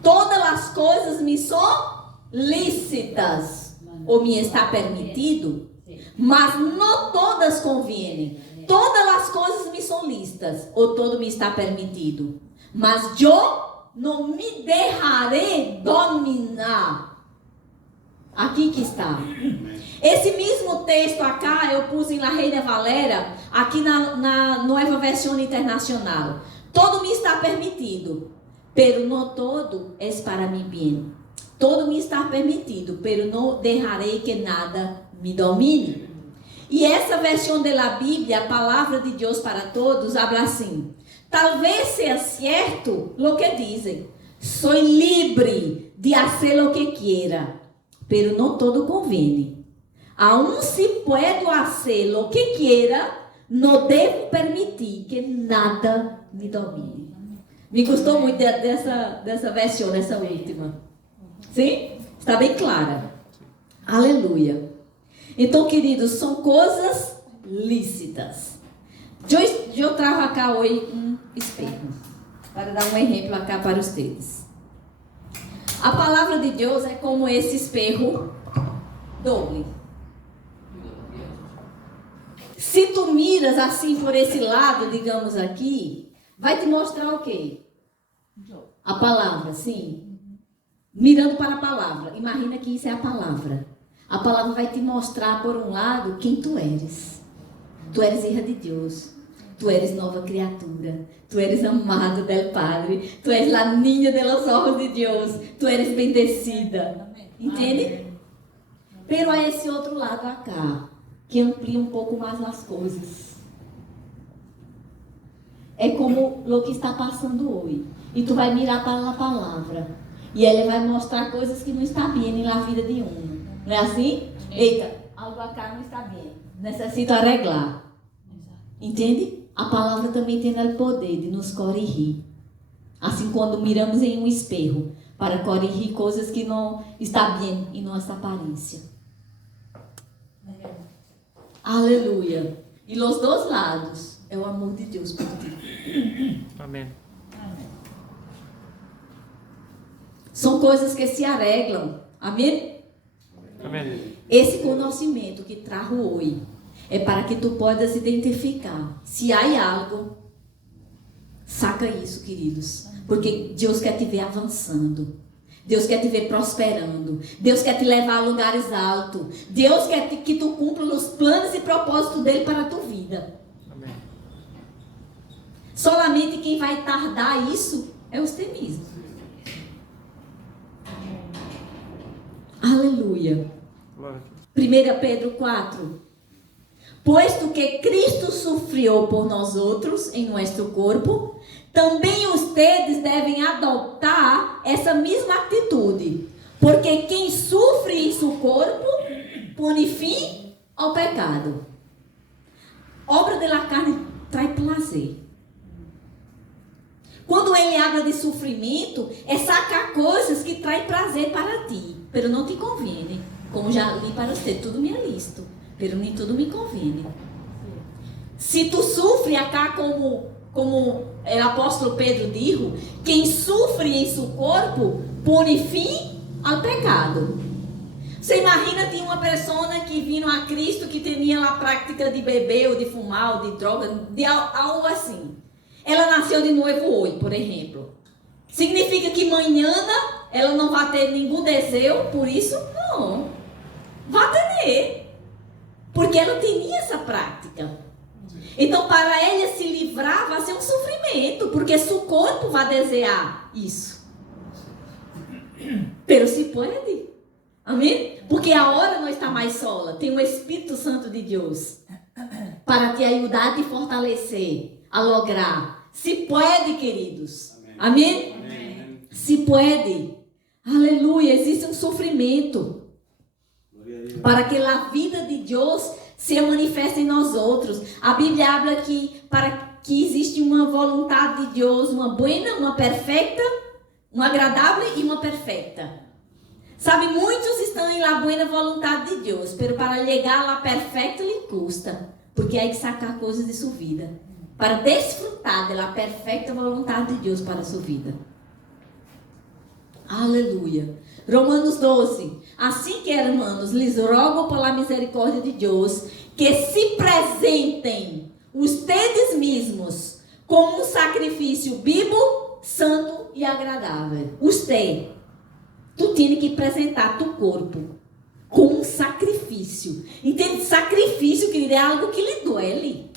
Todas as coisas me são lícitas, ou me está permitido, mas não todas convêm. Todas as coisas me são lícitas, ou todo me está permitido, mas eu não me deixarei dominar. Aqui que está. Esse mesmo texto acá, eu pus em La Reina Valera, aqui na Nova Versão Internacional. Todo me está permitido, pero não todo é para mim bem. Todo me está permitido, pero não deixarei que nada me domine. E essa versão da Bíblia, a palavra de Deus para todos, habla assim: talvez seja certo o que dizem. Sou livre de fazer o que quiera, pero não todo convém. Aún se puedo fazer o que quiera, não devo permitir que nada me domine. Me gostou muito dessa versão, dessa última. Sim? Está bem clara. Aleluia. Então, queridos, são coisas lícitas. Eu trago cá hoje um espelho, para dar um exemplo acá para vocês. A palavra de Deus é como esse espelho doble. Se tu miras assim por esse lado, digamos aqui, vai te mostrar o quê? A palavra, sim. Mirando para a palavra. Imagina que isso é a palavra. A palavra vai te mostrar, por um lado, quem tu eres. Tu eres filha de Deus. Tu eres nova criatura. Tu eres amado del Padre. Tu eres la niña de los ojos de Deus. Tu eres bendecida. Entende? Pero há esse outro lado acá, que amplia um pouco mais as coisas. É como o que está passando hoje. E tu vai mirar para a palavra. E ela vai mostrar coisas que não estão bem na vida de um. Não é assim? Eita, algo acá não está bem. Necessito arreglar. Entende? A palavra também tem o poder de nos corrigir. Assim, quando miramos em um espelho, para corrigir coisas que não estão bem em nossa aparência. Aleluia. E os dois lados é o amor de Deus por ti. Amém. São coisas que se arreglam. Amém? Amém. Esse conhecimento que trago hoje é para que tu possas identificar. Se há algo, saca isso, queridos. Porque Deus quer te ver avançando. Deus quer te ver prosperando. Deus quer te levar a lugares altos. Deus quer que tu cumpra os planos e propósitos dele para a tua vida. Amém. Solamente quem vai tardar isso é você mesmo. Aleluia. 1 Pedro 4. Posto que Cristo sofreu por nós outros em nosso corpo, também ustedes devem adotar essa mesma atitude. Porque quem sofre em seu corpo, põe fim ao pecado. Obra da carne traz prazer. Quando ele habla de sofrimento, é sacar coisas que trazem prazer para ti, pero não te convém. Como já li para você, tudo me é lícito, pero nem tudo me convém. Se tu sofre acá como o apóstolo Pedro disse, quem sofre em seu corpo, põe fim ao pecado. Você imagina, tinha uma pessoa que vindo a Cristo que tinha a prática de beber, ou de fumar, ou de droga, de algo assim. Ela nasceu de novo hoje, por exemplo. Significa que amanhã ela não vai ter nenhum desejo por isso? Não. Vai ter. Porque ela tinha essa prática. Então, para ela se livrar, vai ser um sofrimento. Porque seu corpo vai desejar isso. Pero se pode. Amém? Porque a hora não está mais sola. Tem o Espírito Santo de Deus. Para te ajudar a te fortalecer. A lograr. Se pode, queridos. Amém? Amém? Se pode. Aleluia. Existe um sofrimento. Para que a vida de Deus se manifeste em nós outros. A Bíblia habla que para que existe uma vontade de Deus, uma boa, uma perfeita, uma agradável e uma perfeita. Sabe, muitos estão em la boa vontade de Deus, pero para chegar lá perfeito lhe custa, porque há que sacar coisas de sua vida, para desfrutar da perfeita vontade de Deus para a sua vida. Aleluia. Romanos 12. Assim que, hermanos, lhes rogo por la misericórdia de Deus, que se presentem ustedes mesmos como um sacrifício vivo, santo e agradável. Tu tem que apresentar teu corpo como um sacrifício. Entende? Sacrifício, querido, é algo que lhe duele,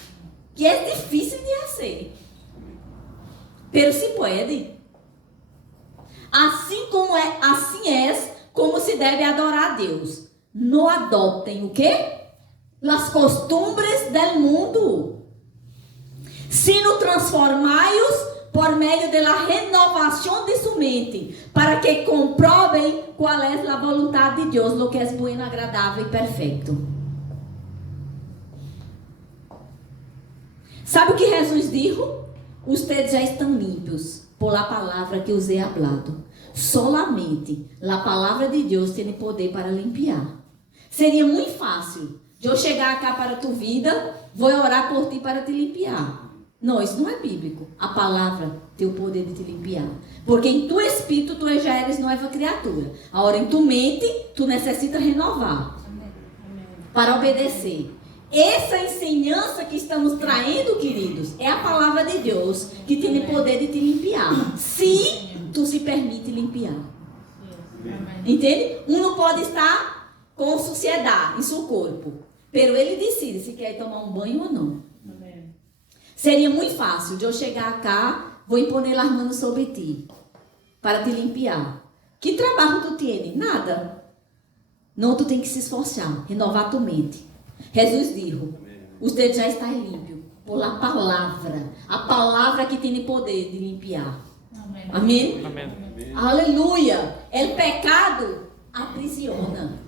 que é difícil de fazer. Pero se pode. Assim como se deve adorar a Deus. Não adoptem o quê? Las costumbres del mundo, sino transformai-os por meio da renovação de sua mente, para que comprovem qual é a vontade de Deus, lo que é bueno, agradável e perfeito. Sabe o que Jesus disse? ustedes já estão limpos por la palavra que os he hablado. Solamente a palavra de Deus tem poder para limpiar. Seria muito fácil de eu chegar cá para a tua vida, vou orar por ti para te limpiar. Não, isso não é bíblico. A palavra tem o poder de te limpiar. Porque em tu espírito tu já eres nova criatura. Agora em tu mente, tu necessita renovar. Para obedecer. Essa ensinança que estamos traindo, queridos, é a palavra de Deus que tem o poder de te limpiar. Se tu se permite limpiar. Entende? Um não pode estar com suciedade em seu corpo. Pero ele decide se quer tomar um banho ou não. Seria muito fácil de eu chegar cá, vou impor as mãos sobre ti, para te limpiar. Que trabalho tu tens? Nada. Não, tu tem que se esforçar, renovar tua mente. Jesus disse, você já está limpo por a palavra que tem poder de limpiar. Amém? Amém. Aleluia. O pecado aprisiona.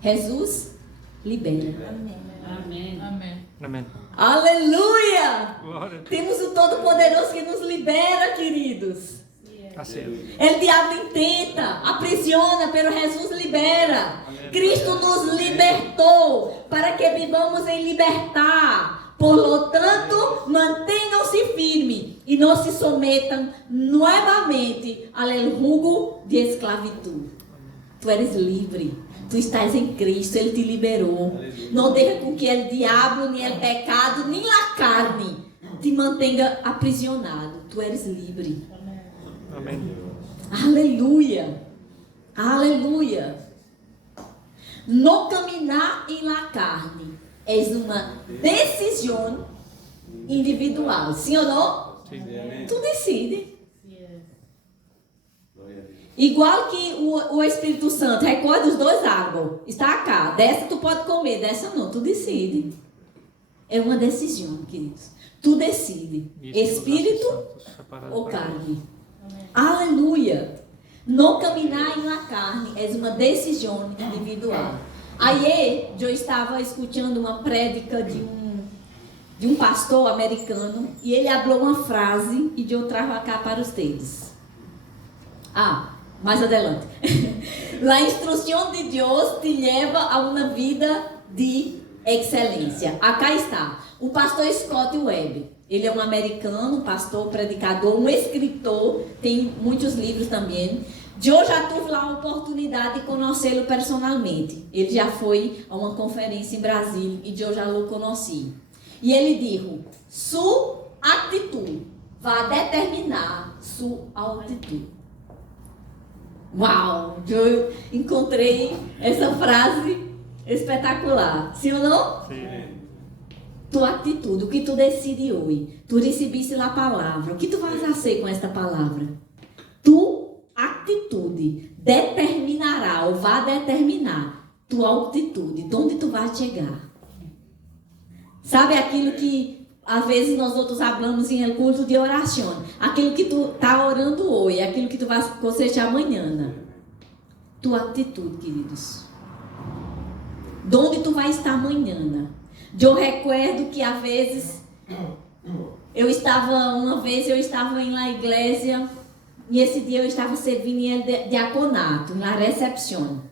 Jesus libera. Amém. Amém. Amém. Aleluia. Glória. Temos o Todo-Poderoso que nos libera, queridos. Assim. O diabo tenta, aprisiona, pero Jesus libera. Cristo nos libertou para que vivamos em libertar. Por lo tanto, mantenham-se firmes e não se sometam novamente ao jugo de esclavitud. Tu eres livre. Tu estás em Cristo, Ele te liberou. Não deixa com que o diabo, nem o pecado, nem a carne te mantenha aprisionado. Tu eres livre. Amém. Aleluia. Aleluia. No caminhar em la carne é uma decisão individual. Sim ou não? Sim. Tu decide. Igual que o Espírito Santo recolhe os dois águas. Está cá. Dessa tu pode comer, dessa não. Tu decide. É uma decisão, queridos. Tu decide. Espírito ou carne. Aleluia. No caminhar em la carne é uma decisão individual. Aí eu estava escutando uma prédica de um pastor americano e ele falou uma frase e eu trago cá para vocês. Mais adelante. A instrução de Deus te leva a uma vida de excelência. Acá está. O pastor Scott Webb. Ele é um americano, um pastor, predicador, um escritor. Tem muitos livros também. Eu já tive lá a oportunidade de conhecê-lo personalmente. Ele já foi a uma conferência em Brasília e eu já o conheci. E ele disse: sua atitude vai determinar sua altitude. Uau! Eu encontrei essa frase espetacular. Sim ou não? Sim. Tua atitude, o que tu decide hoje. Tu recebiste a palavra. O que tu vais fazer com esta palavra? Tua atitude determinará ou vai determinar tua altitude. De onde tu vais chegar. Sabe aquilo que às vezes nós outros falamos em culto de oração. Aquilo que tu está orando hoje, aquilo que tu vai cosechar amanhã. Tua atitude, queridos. De onde tu vai estar amanhã? Eu recuerdo que às vezes uma vez eu estava em la igreja e esse dia eu estava servindo em diaconato, na recepção,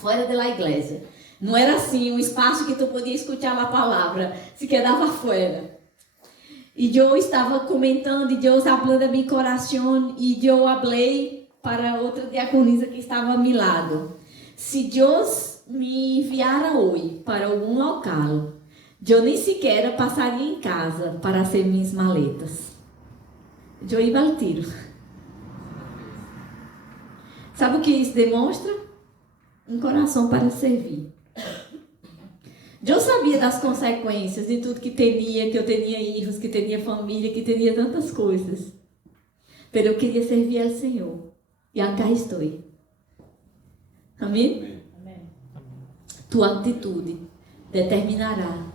fora da igreja. Não era assim um espaço que tu podia escutar a palavra, se quedava fora. E eu estava comentando e Deus falando a meu coração e eu falei para outra diaconisa que estava a meu lado. Se Deus me enviara hoje para algum local, eu nem sequer passaria em casa para hacer minhas maletas. Eu ia ao tiro. Sabe o que isso demonstra? Um coração para servir. Eu sabia das consequências de tudo que eu tinha filhos, que tinha família, que tinha tantas coisas. Mas eu queria servir ao Senhor. E acá estou. Amém? Amém. Tua atitude determinará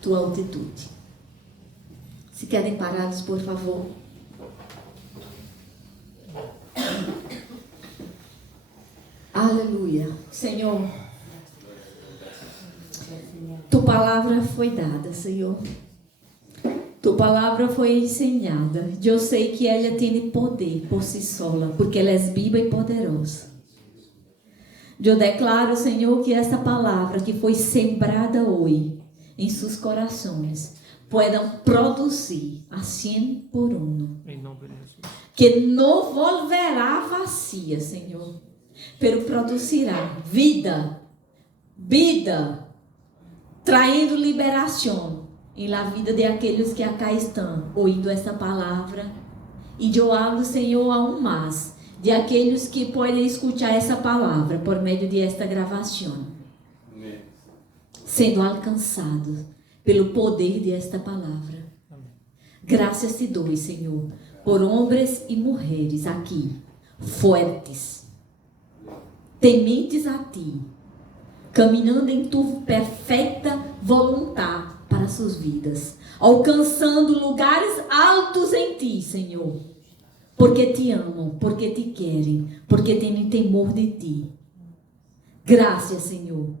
tua altitude. Se querem parados, por favor. Aleluia. Senhor, tua palavra foi dada, Senhor. Tu palavra foi ensinada. Eu sei que ela tem poder por si sola, porque ela é viva e poderosa. Eu declaro, Senhor, que esta palavra que foi sembrada hoje em seus corações puedan produzir a 100 por 1. Em nome de Jesus. Que não volverá vazia, Senhor, pero produzirá vida, traindo liberação em la vida de aqueles que acá estão ouvindo esta palavra. E eu hablo, Senhor, aún mais de aqueles que podem escutar essa palavra por meio de esta gravação, sendo alcançados pelo poder de esta palavra. Graças te dou, Senhor, por homens e mulheres aqui, fortes, tementes a ti, caminhando em tua perfeita vontade para suas vidas, alcançando lugares altos em ti, Senhor, porque te amam, porque te querem, porque têm temor de ti. Graças, Senhor.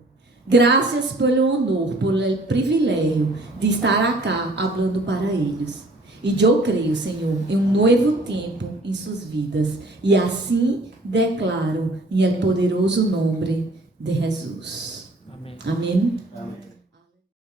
Graças pelo honor, pelo privilégio de estar aqui falando para eles. E eu creio, Senhor, em um novo tempo em suas vidas. E assim declaro em el poderoso nome de Jesus. Amém. Amém. Amém.